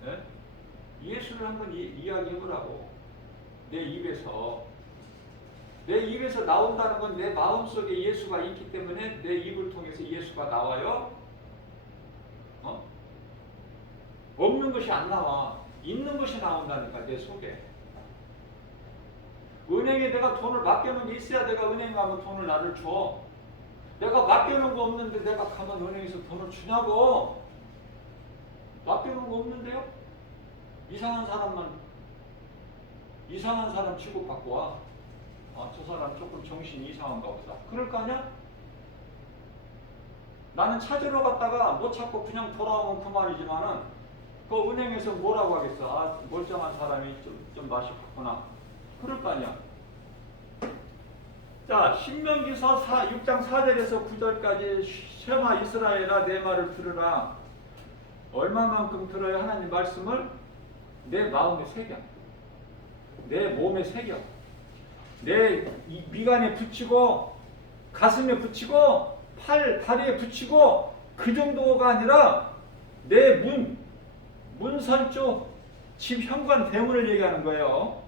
네? 예수를 한번 이야기해보라고. 내 입에서. 내 입에서 나온다는 건 내 마음속에 예수가 있기 때문에 내 입을 통해서 예수가 나와요. 없는 것이 안 나와. 있는 것이 나온다니까, 내 속에. 은행에 내가 돈을 맡겨놓은 게 있어야 내가 은행 가면 돈을 나를 줘. 내가 맡겨놓은 거 없는데 내가 가면 은행에서 돈을 주냐고. 맡겨놓은 거 없는데요? 이상한 사람 취급받고 와. 저 사람 조금 정신이 이상한가 보다. 그럴 거 아니야? 나는 찾으러 갔다가 못 찾고 그냥 돌아오면 그만이지만은 그 은행에서 뭐라고 하겠어? 멀쩡한 사람이 좀 맛이 크구나. 그럴 거 아니야. 자, 신명기서 6장 4절에서 9절까지 쉐마 이스라엘아 내 말을 들으라. 얼마만큼 들어야 하나님 말씀을? 내 마음에 새겨. 내 몸에 새겨. 내 미간에 붙이고 가슴에 붙이고 다리에 붙이고 그 정도가 아니라 내 문선 쪽 집 현관 대문을 얘기하는 거예요.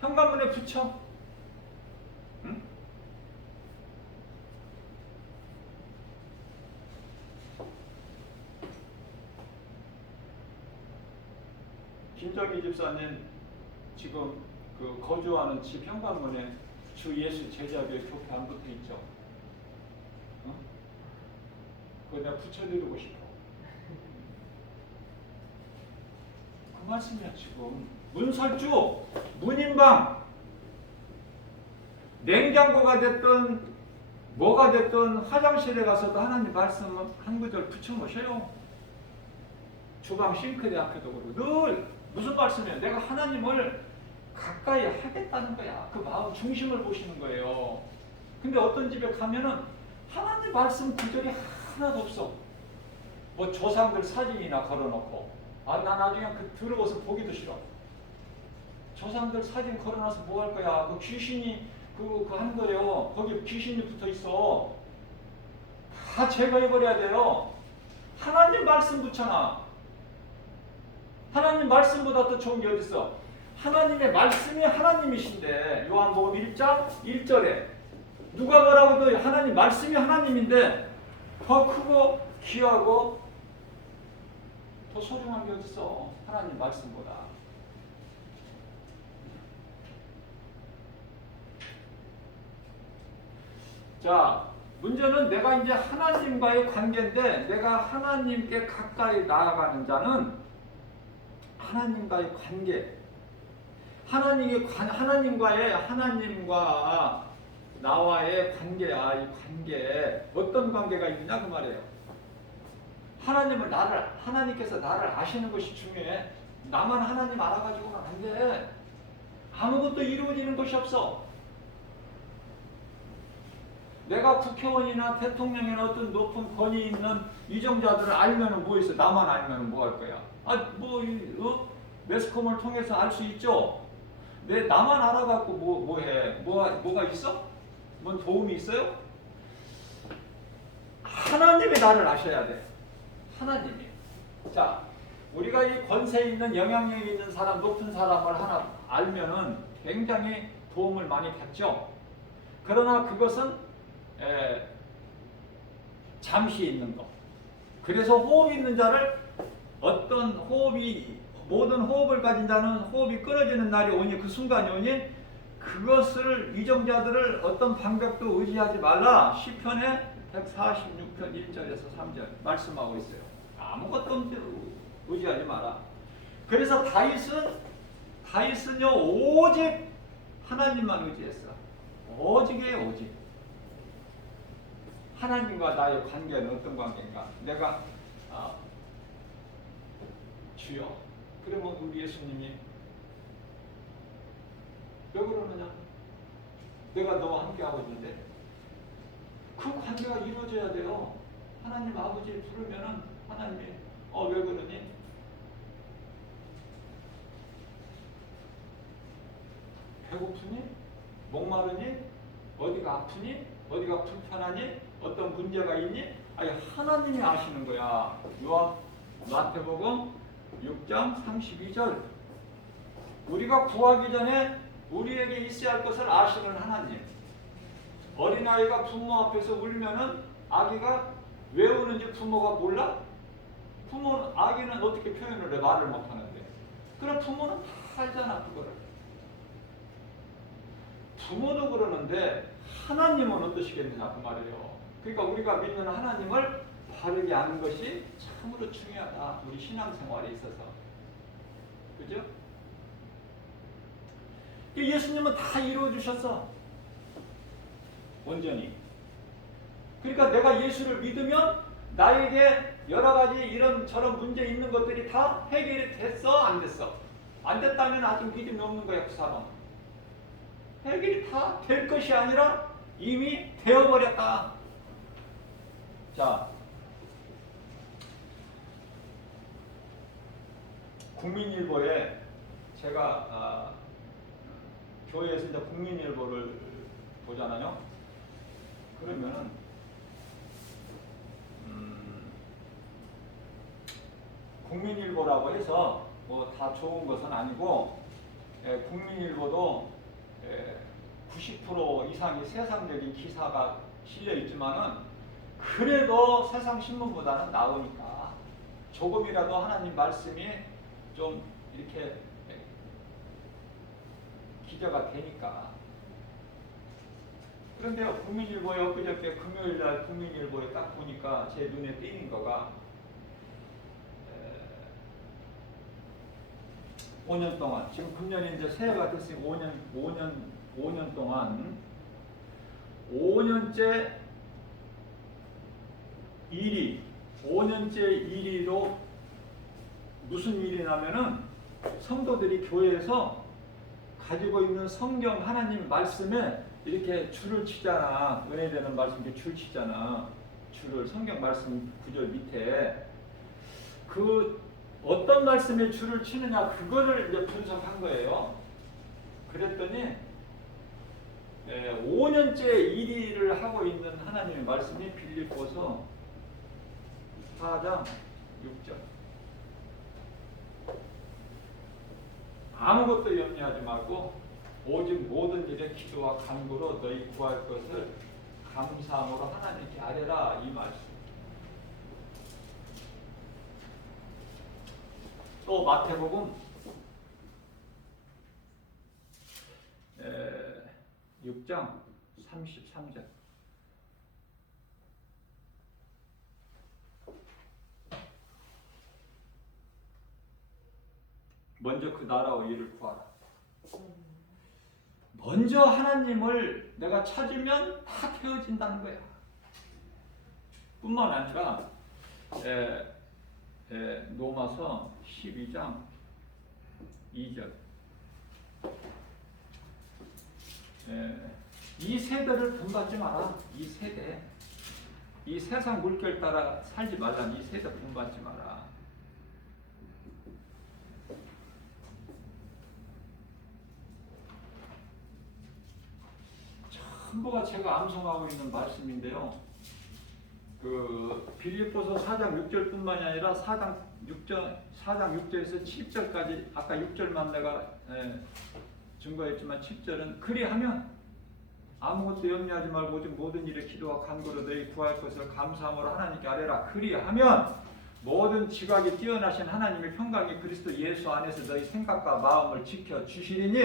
현관문에 붙여. 응? 김정희 집사님 지금 그 거주하는 집 현관문에 주 예수 제자교회 교표 안 붙어 있죠? 그거 내가 붙여드리고 싶어. 그 말씀이야 지금. 문설주, 문인방, 냉장고가 됐든 뭐가 됐든 화장실에 가서도 하나님 말씀 한 구절 붙여놓으셔요. 주방 싱크대 앞에도 그러고 늘 무슨 말씀이에요? 내가 하나님을 가까이 하겠다는 거야. 그 마음 중심을 보시는 거예요. 근데 어떤 집에 가면은 하나님 말씀 구절이 하나도 없어. 뭐 조상들 사진이나 걸어놓고 나 나중에 그 들어가서 보기도 싫어. 조상들 사진 걸어놔서 뭐 할 거야? 그 귀신이 한 거예요. 거기 귀신이 붙어 있어. 다 제거해버려야 돼요. 하나님 말씀 붙여놔. 하나님 말씀보다 더 좋은 게 어디 있어? 하나님의 말씀이 하나님이신데 요한복음 1장 1절에 누가 뭐라고도 하나님 말씀이 하나님인데 더 크고 귀하고 더 소중한 게 어디 있어? 하나님 말씀보다. 자, 문제는 내가 이제 하나님과의 관계인데 내가 하나님께 가까이 나아가는 자는 하나님과의 관계, 하나님과 나와의 관계야. 이 관계 어떤 관계가 있느냐 그 말이에요. 하나님께서 나를 아시는 것이 중요해. 나만 하나님 알아가지고는 안 돼. 아무것도 이루어지는 것이 없어. 내가 국회의원이나 대통령이나 어떤 높은 권위 있는 위정자들을 알면은 뭐 있어? 나만 알면은 뭐 할 거야? 매스컴을 통해서 알 수 있죠? 나만 알아갖고 뭐 해? 뭐가 있어? 뭔 도움이 있어요? 하나님이 나를 아셔야 돼. 하나님이. 자, 우리가 이 권세 있는 영향력 있는 사람, 높은 사람을 하나 알면은 굉장히 도움을 많이 받죠. 그러나 그것은 잠시 있는 것. 그래서 호흡 있는 자를 어떤 모든 호흡을 가진 자는 호흡이 끊어지는 날이 오니 그 순간이 오니 그것을 위정자들을 어떤 방법도 의지하지 말라. 시편의 146편 1절에서 3절 말씀하고 있어요. 아무것도 의지하지 마라. 그래서 다윗은요 오직 하나님만 의지했어. 오직이에요, 오직. 하나님과 나의 관계는 어떤 관계인가? 내가 주여. 그러면 우리 예수님이 왜 그러느냐? 내가 너와 함께하고 있는데 그 관계가 이루어져야 돼요. 하나님 아버지 부르면은 하나님이 왜 그러니? 배고프니? 목마르니? 어디가 아프니? 어디가 불편하니? 어떤 문제가 있니? 아니 하나님이 아시는 거야. 마태복음 6장 32절. 우리가 구하기 전에 우리에게 있어야 할 것을 아시는 하나님. 어린아이가 부모 앞에서 울면은 아기가 왜 우는지 부모가 몰라? 아기는 어떻게 표현을 해? 말을 못하는데. 그럼 부모는 다 알잖아, 그거를. 부모도 그러는데 하나님은 어떠시겠느냐 그 말이에요. 그러니까 우리가 믿는 하나님을 바르게 아는 것이 참으로 중요하다. 우리 신앙생활에 있어서. 그죠? 예수님은 다 이루어 주셨어. 온전히. 그러니까 내가 예수를 믿으면 나에게 여러 가지 이런 저런 문제 있는 것들이 다 해결이 됐어? 안 됐어? 안 됐다면 아직 믿음이 없는 거야, 그 사람. 해결이 다 될 것이 아니라 이미 되어버렸다. 자, 국민일보에 제가 교회에서 이제 국민일보를 보잖아요. 그러면은 국민일보라고 해서 뭐 다 좋은 것은 아니고 국민일보도 90% 이상이 세상적인 기사가 실려 있지만은 그래도 세상 신문보다는 나으니까 조금이라도 하나님 말씀이 좀 이렇게 기저가 되니까. 그런데요, 국민일보에 엊그저께 금요일날 국민일보에 딱 보니까 제 눈에 띄는 거가 5년 동안, 지금 금년에 이제 새해가 됐으니까 5년 동안 5년째 1위로 무슨 일이냐면은 성도들이 교회에서 가지고 있는 성경 하나님 말씀에 이렇게 줄을 치잖아. 은혜되는 말씀 이렇게 줄 치잖아. 줄을 성경 말씀 구절 밑에 그 어떤 말씀에 줄을 치느냐 그거를 이제 분석한 거예요. 그랬더니 5년째 1위를 하고 있는 하나님의 말씀이 빌립보서 4장 6절. 아무것도 염려하지 말고 오직 모든 일에 기도와 간구로 너희 구할 것을 감사함으로 하나님께 아뢰라, 이 말씀. 또 마태복음 6장 33절. 먼저 그 나라와 일을 구하라. 먼저 하나님을 내가 찾으면 다 되어진다는 거야. 뿐만 아니라 로마서 12장 2절. 이 세대를 본받지 마라. 이 세대. 이 세상 물결 따라 살지 말라. 이 세대 본받지 마라. 전부가 제가 암송하고 있는 말씀인데요. 그 빌립보서 4장 6절뿐만이 아니라 4장 4장 6절에서 7절까지 아까 6절만 내가 증거했지만 7절은 그리하면 아무것도 염려하지 말고 오직 모든 일에 기도와 간구로 너희 구할 것을 감사함으로 하나님께 아뢰라. 그리하면 모든 지각이 뛰어나신 하나님의 평강이 그리스도 예수 안에서 너희 생각과 마음을 지켜 주시리니.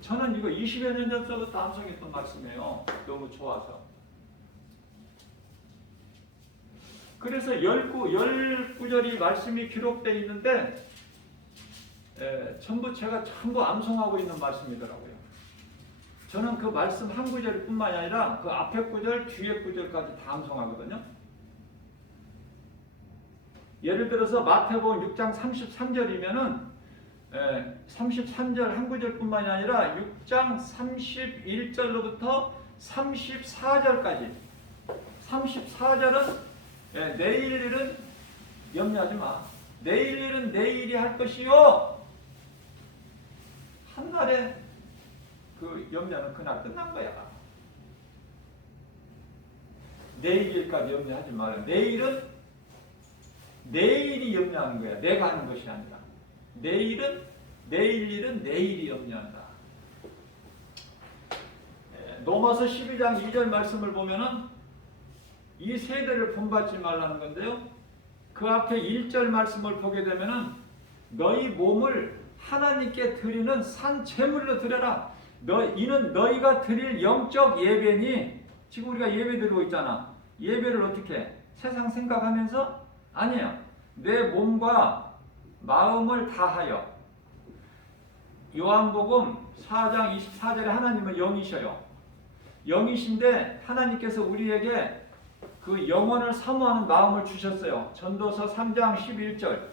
저는 이거 20여 년 전부터 암송했던 말씀이에요. 너무 좋아서. 그래서 19절이 말씀이 기록되어 있는데 제가 전부 암송하고 있는 말씀이더라고요. 저는 그 말씀 한 구절뿐만이 아니라 그 앞에 구절, 뒤에 구절까지 다 암송하거든요. 예를 들어서 마태복음 6장 33절이면은 33절 한 구절뿐만이 아니라 6장 31절로부터 34절까지 34절은 내일 일은 염려하지 마. 내일 일은 내일이 할 것이요. 한날에 그 염려는 그날 끝난 거야. 내일 일까지 염려하지 마라. 내일은 내일이 염려하는 거야. 내가 하는 것이 아니라. 내일 일은 내일이 염려한다. 로마서 12장 2절 말씀을 보면은 이 세대를 본받지 말라는 건데요. 그 앞에 1절 말씀을 보게 되면은 너희 몸을 하나님께 드리는 산 제물로 드려라. 이는 너희가 드릴 영적 예배니. 지금 우리가 예배 드리고 있잖아. 예배를 어떻게 해? 세상 생각하면서? 아니에요. 내 몸과 마음을 다하여. 요한복음 4장 24절에 하나님은 영이셔요. 영이신데 하나님께서 우리에게 그 영혼을 사모하는 마음을 주셨어요. 전도서 3장 11절.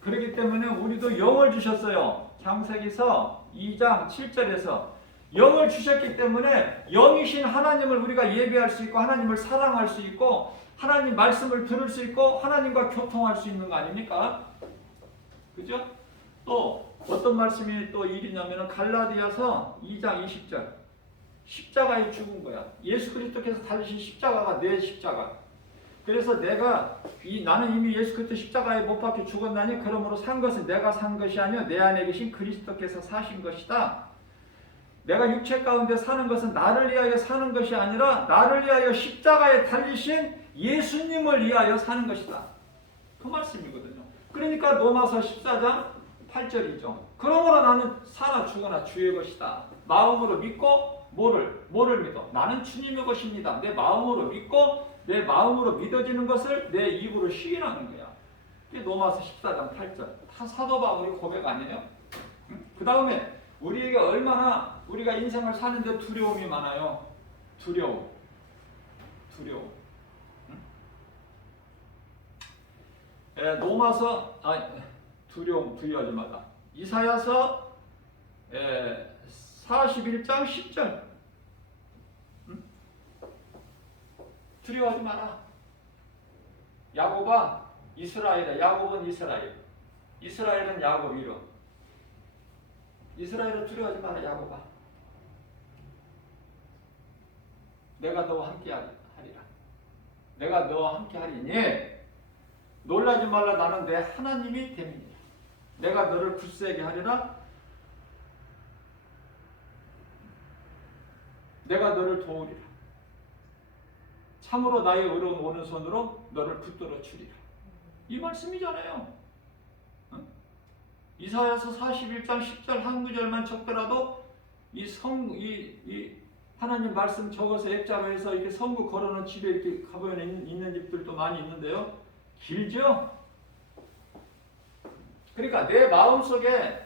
그렇기 때문에 우리도 영을 주셨어요. 창세기서 2장 7절에서 영을 주셨기 때문에 영이신 하나님을 우리가 예배할 수 있고 하나님을 사랑할 수 있고 하나님 말씀을 들을 수 있고 하나님과 교통할 수 있는 거 아닙니까? 그죠? 또 어떤 말씀이 또 일이냐면 갈라디아서 2장 20절. 십자가에 죽은 거야. 예수 그리스도께서 달리신 십자가가 내 십자가. 그래서 나는 이미 예수 그리스도 십자가에 못 박혀 죽었나니 그러므로 산 것은 내가 산 것이 아니요 내 안에 계신 그리스도께서 사신 것이다. 내가 육체 가운데 사는 것은 나를 위하여 사는 것이 아니라 나를 위하여 십자가에 달리신 예수님을 위하여 사는 것이다. 그 말씀이거든요. 그러니까 로마서 14장 8절이죠. 그러므로 나는 사나 죽으나 주의 것이다. 마음으로 믿고 뭐를 믿어? 나는 주님의 것입니다. 내 마음으로 믿고 내 마음으로 믿어지는 것을 내 입으로 시인하는 거야. 이게 로마서 14장 8절. 다 사도 바울의 고백 아니에요? 그 다음에 우리에게 얼마나 우리가 인생을 사는데 두려움이 많아요. 두려움. 두려워하지 마라. 이사야서 41장 10절. 두려워하지 마라. 야곱아, 이스라엘아. 야곱은 이스라엘. 이스라엘은 야곱 이름. 이스라엘을 두려워하지 마라. 야곱아. 내가 너와 함께 하리라. 내가 너와 함께 하리니 놀라지 말라. 나는 내 하나님이 됨이니라. 내가 너를 굳세게 하리라. 내가 너를 도우리라. 참으로 나의 의로운 오른손으로 너를 붙들어 주리라. 이 말씀이잖아요. 응? 이사야서 41장 10절 한 구절만 적더라도 이 하나님 말씀 적어서 액자로 해서 이렇게 성구 걸어놓은 집에 이렇게 가보면 있는 집들도 많이 있는데요. 길죠? 그러니까 내 마음속에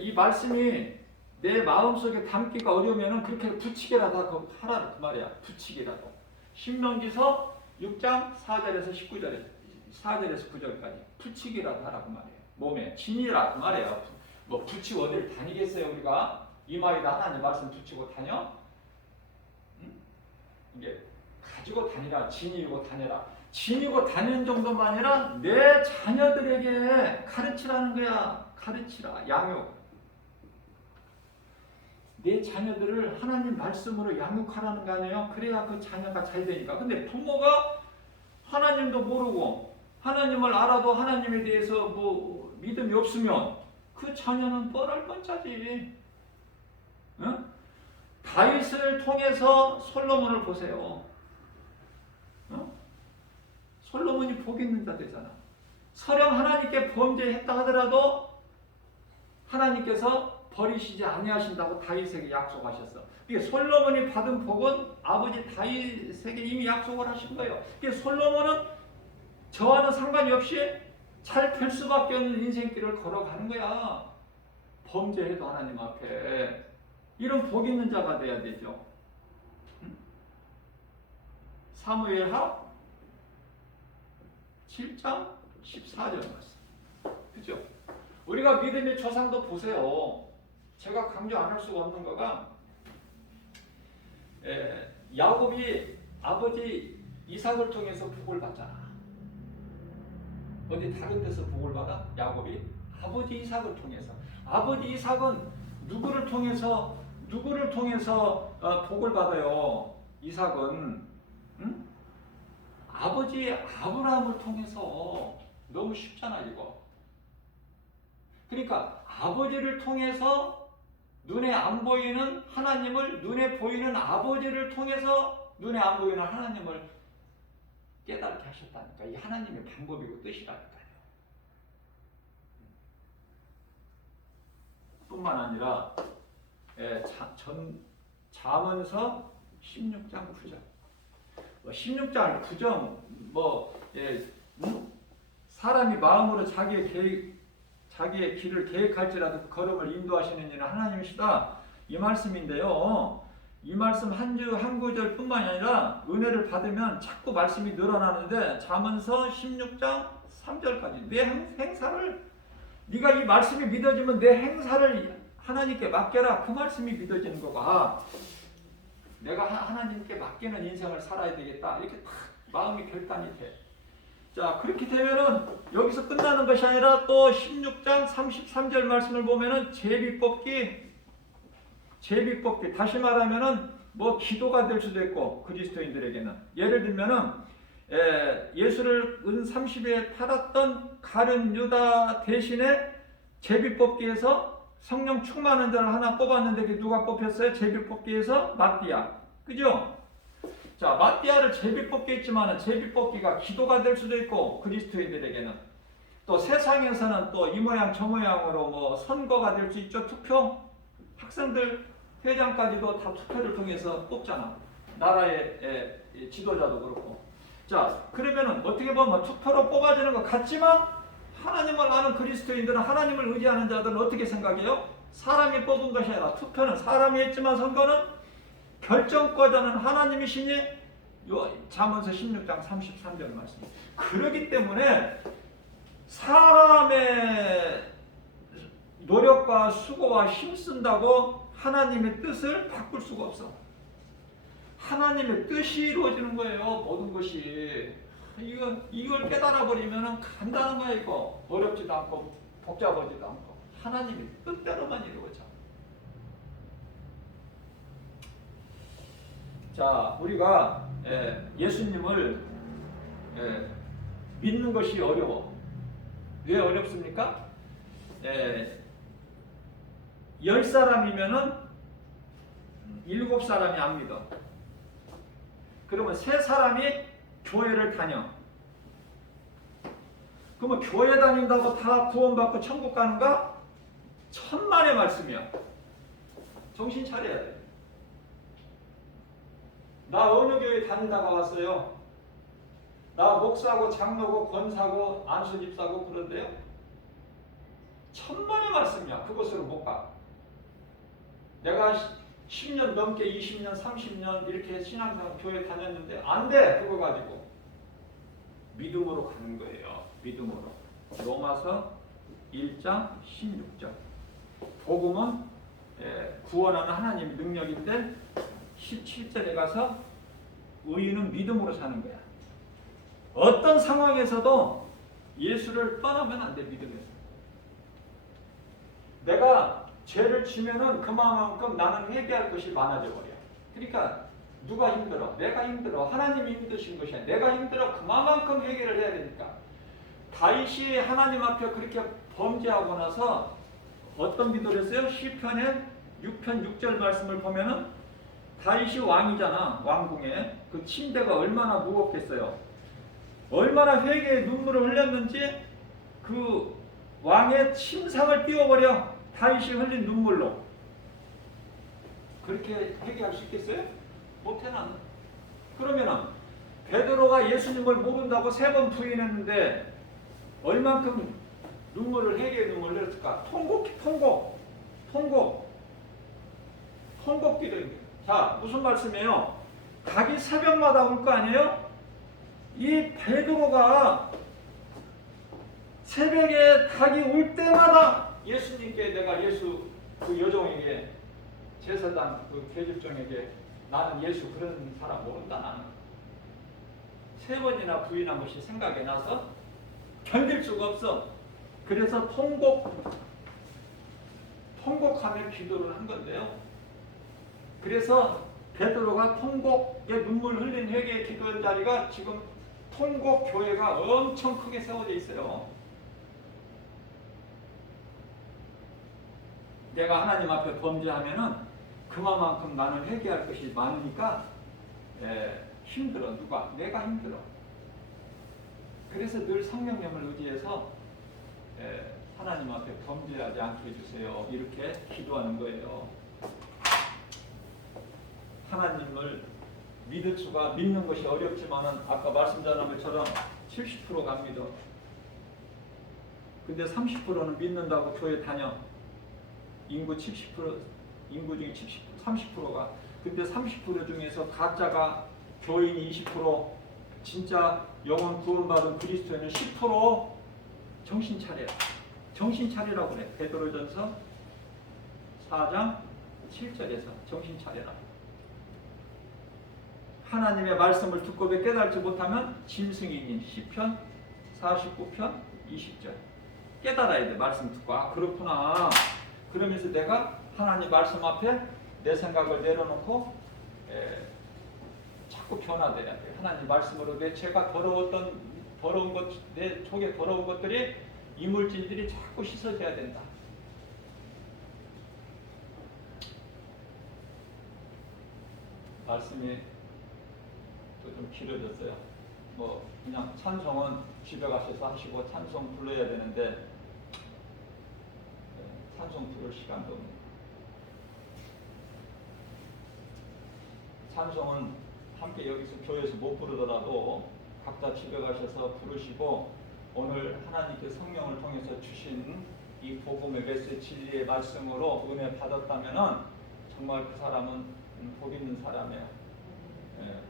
이 말씀이 내 마음속에 담기가 어려우면 그렇게 붙이기라도 하라 그 말이야. 붙이기라도. 신명기서 6장 4절에서 19절에 4절에서 9절까지 붙이기라도 하라 그 말이에요. 몸에 진이라 그 말이에요. 뭐 붙이고 어디를 다니겠어요 우리가? 이마에다 하나님 말씀 붙이고 다녀? 응? 이게 가지고 다니라. 지니고 다녀라. 지니고 다니는 정도만 아니라 내 자녀들에게 가르치라는 거야. 가르치라. 양육. 내 자녀들을 하나님 말씀으로 양육하라는 거 아니에요? 그래야 그 자녀가 잘 되니까. 근데 부모가 하나님도 모르고 하나님을 알아도 하나님에 대해서 뭐 믿음이 없으면 그 자녀는 뻔할 뻔짜지. 응? 다윗을 통해서 솔로몬을 보세요. 응? 솔로몬이 복 있는 자 되잖아. 설령 하나님께 범죄했다 하더라도 하나님께서 버리시지 아니하신다고 다윗에게 약속하셨어. 이게 솔로몬이 받은 복은 아버지 다윗에게 이미 약속을 하신 거예요. 이게 솔로몬은 저와는 상관이 없이 잘 될 수밖에 없는 인생길을 걸어가는 거야. 범죄해도 하나님 앞에 이런 복 있는 자가 돼야 되죠. 사무엘하 7장 14절 말씀. 그죠? 우리가 믿음의 조상도 보세요. 제가 강조 안 할 수가 없는 거가 야곱이 아버지 이삭을 통해서 복을 받잖아. 어디 다른 데서 복을 받아? 야곱이 아버지 이삭을 통해서. 아버지 이삭은 누구를 통해서 복을 받아요? 이삭은 응? 아버지 아브라함을 통해서. 너무 쉽잖아 이거. 그러니까 아버지를 통해서 눈에 안 보이는 하나님을, 눈에 보이는 아버지를 통해서 눈에 안 보이는 하나님을 깨닫게 하셨다니까. 이 하나님의 방법이고 뜻이라니까요. 뿐만 아니라 잠언서 16장 9절 16장 9절 사람이 마음으로 자기의 길을 계획할지라도 그 걸음을 인도하시는 이는 하나님이시다. 이 말씀인데요. 이 말씀 한 구절 뿐만이 아니라 은혜를 받으면 자꾸 말씀이 늘어나는데 잠언서 16장 3절까지 내 행사를, 네가 이 말씀이 믿어지면 내 행사를 하나님께 맡겨라. 그 말씀이 믿어지는 거가 내가 하나님께 맡기는 인생을 살아야 되겠다. 이렇게 딱 마음이 결단이 돼. 자, 그렇게 되면은 여기서 끝나는 것이 아니라 또 16장 33절 말씀을 보면은 제비뽑기 다시 말하면은 뭐 기도가 될 수도 있고 그리스도인들에게는 예를 들면은 예수를 은 30에 팔았던 가룟 유다 대신에 제비뽑기에서 성령 충만한 자를 하나 뽑았는데 그게 누가 뽑혔어요? 제비뽑기에서 마띠아. 그죠? 자, 마띠아를 제비뽑기 했지만 제비뽑기가 기도가 될 수도 있고 그리스도인들에게는 또 세상에서는 또 이 모양 저 모양으로 뭐 선거가 될 수 있죠. 투표. 학생들 회장까지도 다 투표를 통해서 뽑잖아. 나라의 지도자도 그렇고. 자, 그러면은 어떻게 보면 투표로 뽑아지는 것 같지만 하나님을 아는 그리스도인들은, 하나님을 의지하는 자들은 어떻게 생각해요? 사람이 뽑은 것이 아니라 투표는 사람이 했지만 선거는 결정권자는 하나님이시니 잠언서 16장 33절 말씀. 그렇기 때문에 사람의 노력과 수고와 힘쓴다고 하나님의 뜻을 바꿀 수가 없어. 하나님의 뜻이 이루어지는 거예요. 모든 것이. 이걸 깨달아 버리면 간단한 거야 이거. 어렵지도 않고 복잡하지도 않고 하나님의 뜻대로만 이루어져. 자, 우리가 예수님을 믿는 것이 어려워. 왜 어렵습니까? 10사람이면은 7사람이 안 믿어. 그러면 3사람이 교회를 다녀. 그러면 교회 다닌다고 다 구원받고 천국 가는가? 천만의 말씀이야. 정신 차려야 돼. 나 어느 교회 다니다가 왔어요. 나 목사고 장로고 권사고 안수집사고 그런데요. 천만의 말씀이야. 그곳으로 못 가. 내가 10년 넘게 20년 30년 이렇게 신앙생활 교회 다녔는데 안 돼. 그거 가지고 믿음으로 가는 거예요. 믿음으로. 로마서 1장 16절. 복음은 구원하는 하나님의 능력인데 17절에 가서 의인은 믿음으로 사는 거야. 어떤 상황에서도 예수를 떠나면 안 돼. 믿음에서. 내가 죄를 지면은 그만큼 나는 회개할 것이 많아져 버려. 그러니까 누가 힘들어? 내가 힘들어. 하나님이 힘드신 것이 아니라 내가 힘들어. 그만큼 회개를 해야 되니까. 다윗이 하나님 앞에 그렇게 범죄하고 나서 어떤 기도를 했어요? 시편의 6편 6절 말씀을 보면은 다윗이 왕이잖아. 왕궁에 그 침대가 얼마나 무겁겠어요. 얼마나 회개의 눈물을 흘렸는지 그 왕의 침상을 띄워버려. 다윗이 흘린 눈물로. 그렇게 회개할 수 있겠어요? 못해 나는. 그러면은 베드로가 예수님을 모른다고 3번 부인했는데 얼만큼 눈물을 회개의 눈물을 흘렸을까? 통곡 기도입니다. 자, 무슨 말씀이에요? 닭이 새벽마다 울 거 아니에요? 이 베드로가 새벽에 닭이 울 때마다 예수님께 내가 예수 그 여종에게 제사장 그 계집종에게 나는 예수 그런 사람 모른다 나는 3번이나 부인한 것이 생각이 나서 견딜 수가 없어. 그래서 통곡하며 기도를 한 건데요. 그래서 베드로가 통곡의 눈물 흘린 회개의 기도한 자리가 지금 통곡 교회가 엄청 크게 세워져 있어요. 내가 하나님 앞에 범죄하면은 그만큼 나는 회개할 것이 많으니까 힘들어. 누가? 내가 힘들어. 그래서 늘 성령님을 의지해서 하나님 앞에 범죄하지 않게 해주세요. 이렇게 기도하는 거예요. 하나님을 믿는 것이 어렵지만은 아까 말씀드린 것처럼 70%가 안 믿어. 근데 30%는 믿는다고 교회 다녀. 인구 70%, 인구 중에 30%가. 근데 30% 중에서 가짜가 교인이 20%, 진짜 영혼 구원받은 그리스도인은 10% 정신 차려. 정신 차리라고 그래. 베드로전서 4장 7절에서 정신 차려라. 하나님의 말씀을 듣고 깨달지 못하면 짐승이니 시편 49편 20절 깨달아야 돼. 말씀 듣고 그렇구나. 그러면서 내가 하나님 말씀 앞에 내 생각을 내려놓고 자꾸 변화돼야 돼. 하나님 말씀으로 내 죄가 더러운 것, 내 속에 더러운 것들이 이물질들이 자꾸 씻어져야 된다. 말씀이 또 좀 길어졌어요. 뭐 그냥 찬송은 집에 가셔서 하시고 찬송 불러야 되는데 찬송 부를 시간도 없네요. 찬송은 함께 여기서 교회에서 못 부르더라도 각자 집에 가셔서 부르시고 오늘 하나님께 성령을 통해서 주신 이 복음의 메시지 진리의 말씀으로 은혜 받았다면은 정말 그 사람은 복 있는 사람이에요.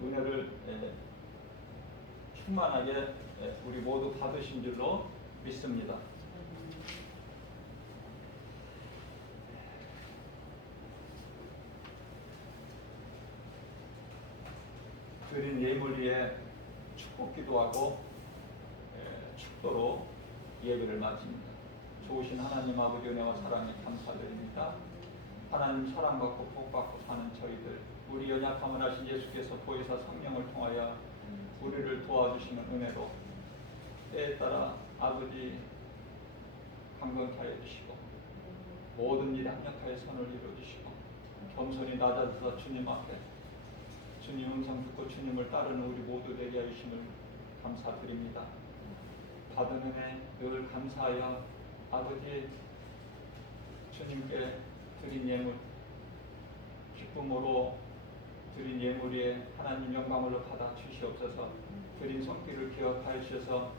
은혜를 충만하게 우리 모두 받으신 줄로 믿습니다. 드린 예물 위에 축복 기도하고 축도로 예배를 마칩니다. 좋으신 하나님 아버지 은혜와 사랑에 감사드립니다. 하나님 사랑받고 복받고 사는 저희들 우리 연약함을 하신 예수께서 보혜사 성령을 통하여 우리를 도와주시는 은혜로 때에 따라 아버지 강건케 하여 주시고 모든 일에 합력하여 선을 이루어주시고 겸손히 낮아서 주님 앞에 주님 음성 듣고 주님을 따르는 우리 모두 되게 하심을 감사드립니다. 받은 은혜 늘 감사하여 아버지 주님께 드린 예물 기쁨으로 드린 예물 위에 하나님 영광을 받아 주시옵소서. 드린 손길을 기억하여 주셔서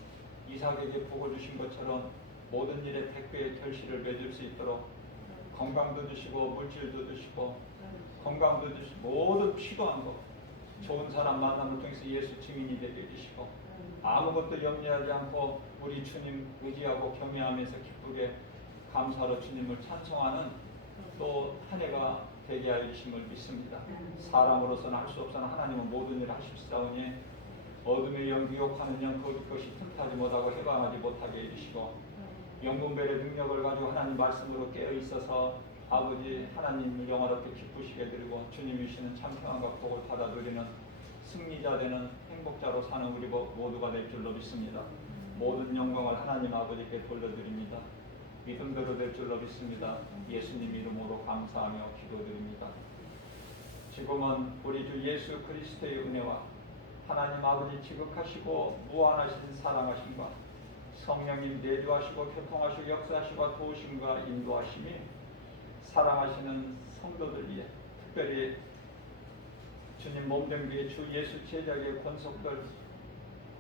이삭에게 복을 주신 것처럼 모든 일에 100배의 결실을 맺을 수 있도록 건강도 주시고 물질도 주시고 건강도 주시고 모든 필요한 것 좋은 사람 만남을 통해서 예수 증인이 되게 해주시고 아무것도 염려하지 않고 우리 주님 의지하고 경외하면서 기쁘게 감사로 주님을 찬송하는 또 한 해가 되게 하여 주심을 믿습니다. 사람으로서는 할 수 없으나 하나님은 모든 일을 하십사오니 어둠의 영 유혹하는 영 그것이 틈타지 못하고 해방하지 못하게 해주시고 영분별의 능력을 가지고 하나님 말씀으로 깨어 있어서 아버지 하나님을 영화롭게 기쁘시게 드리고 주님이 주시는 참평함과 복을 받아 누리는 승리자 되는 행복자로 사는 우리 모두가 될 줄로 믿습니다. 모든 영광을 하나님 아버지께 돌려드립니다. 믿음대로 될 줄로 믿습니다. 예수님 이름으로 감사하며 기도드립니다. 지금은 우리 주 예수 그리스도의 은혜와 하나님 아버지 지극하시고 무한하신 사랑하심과 성령님 내주하시고 교통하시고 역사하시고 도우심과 인도하심이 사랑하시는 성도들 위해 특별히 주님 몸된 교회 주 예수 제자의 권속들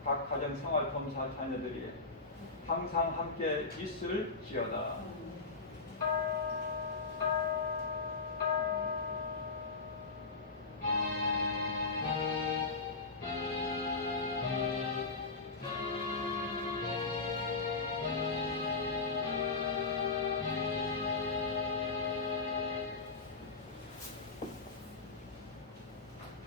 각 가정 생활 검사 자녀들이 항상 함께 있을지어다.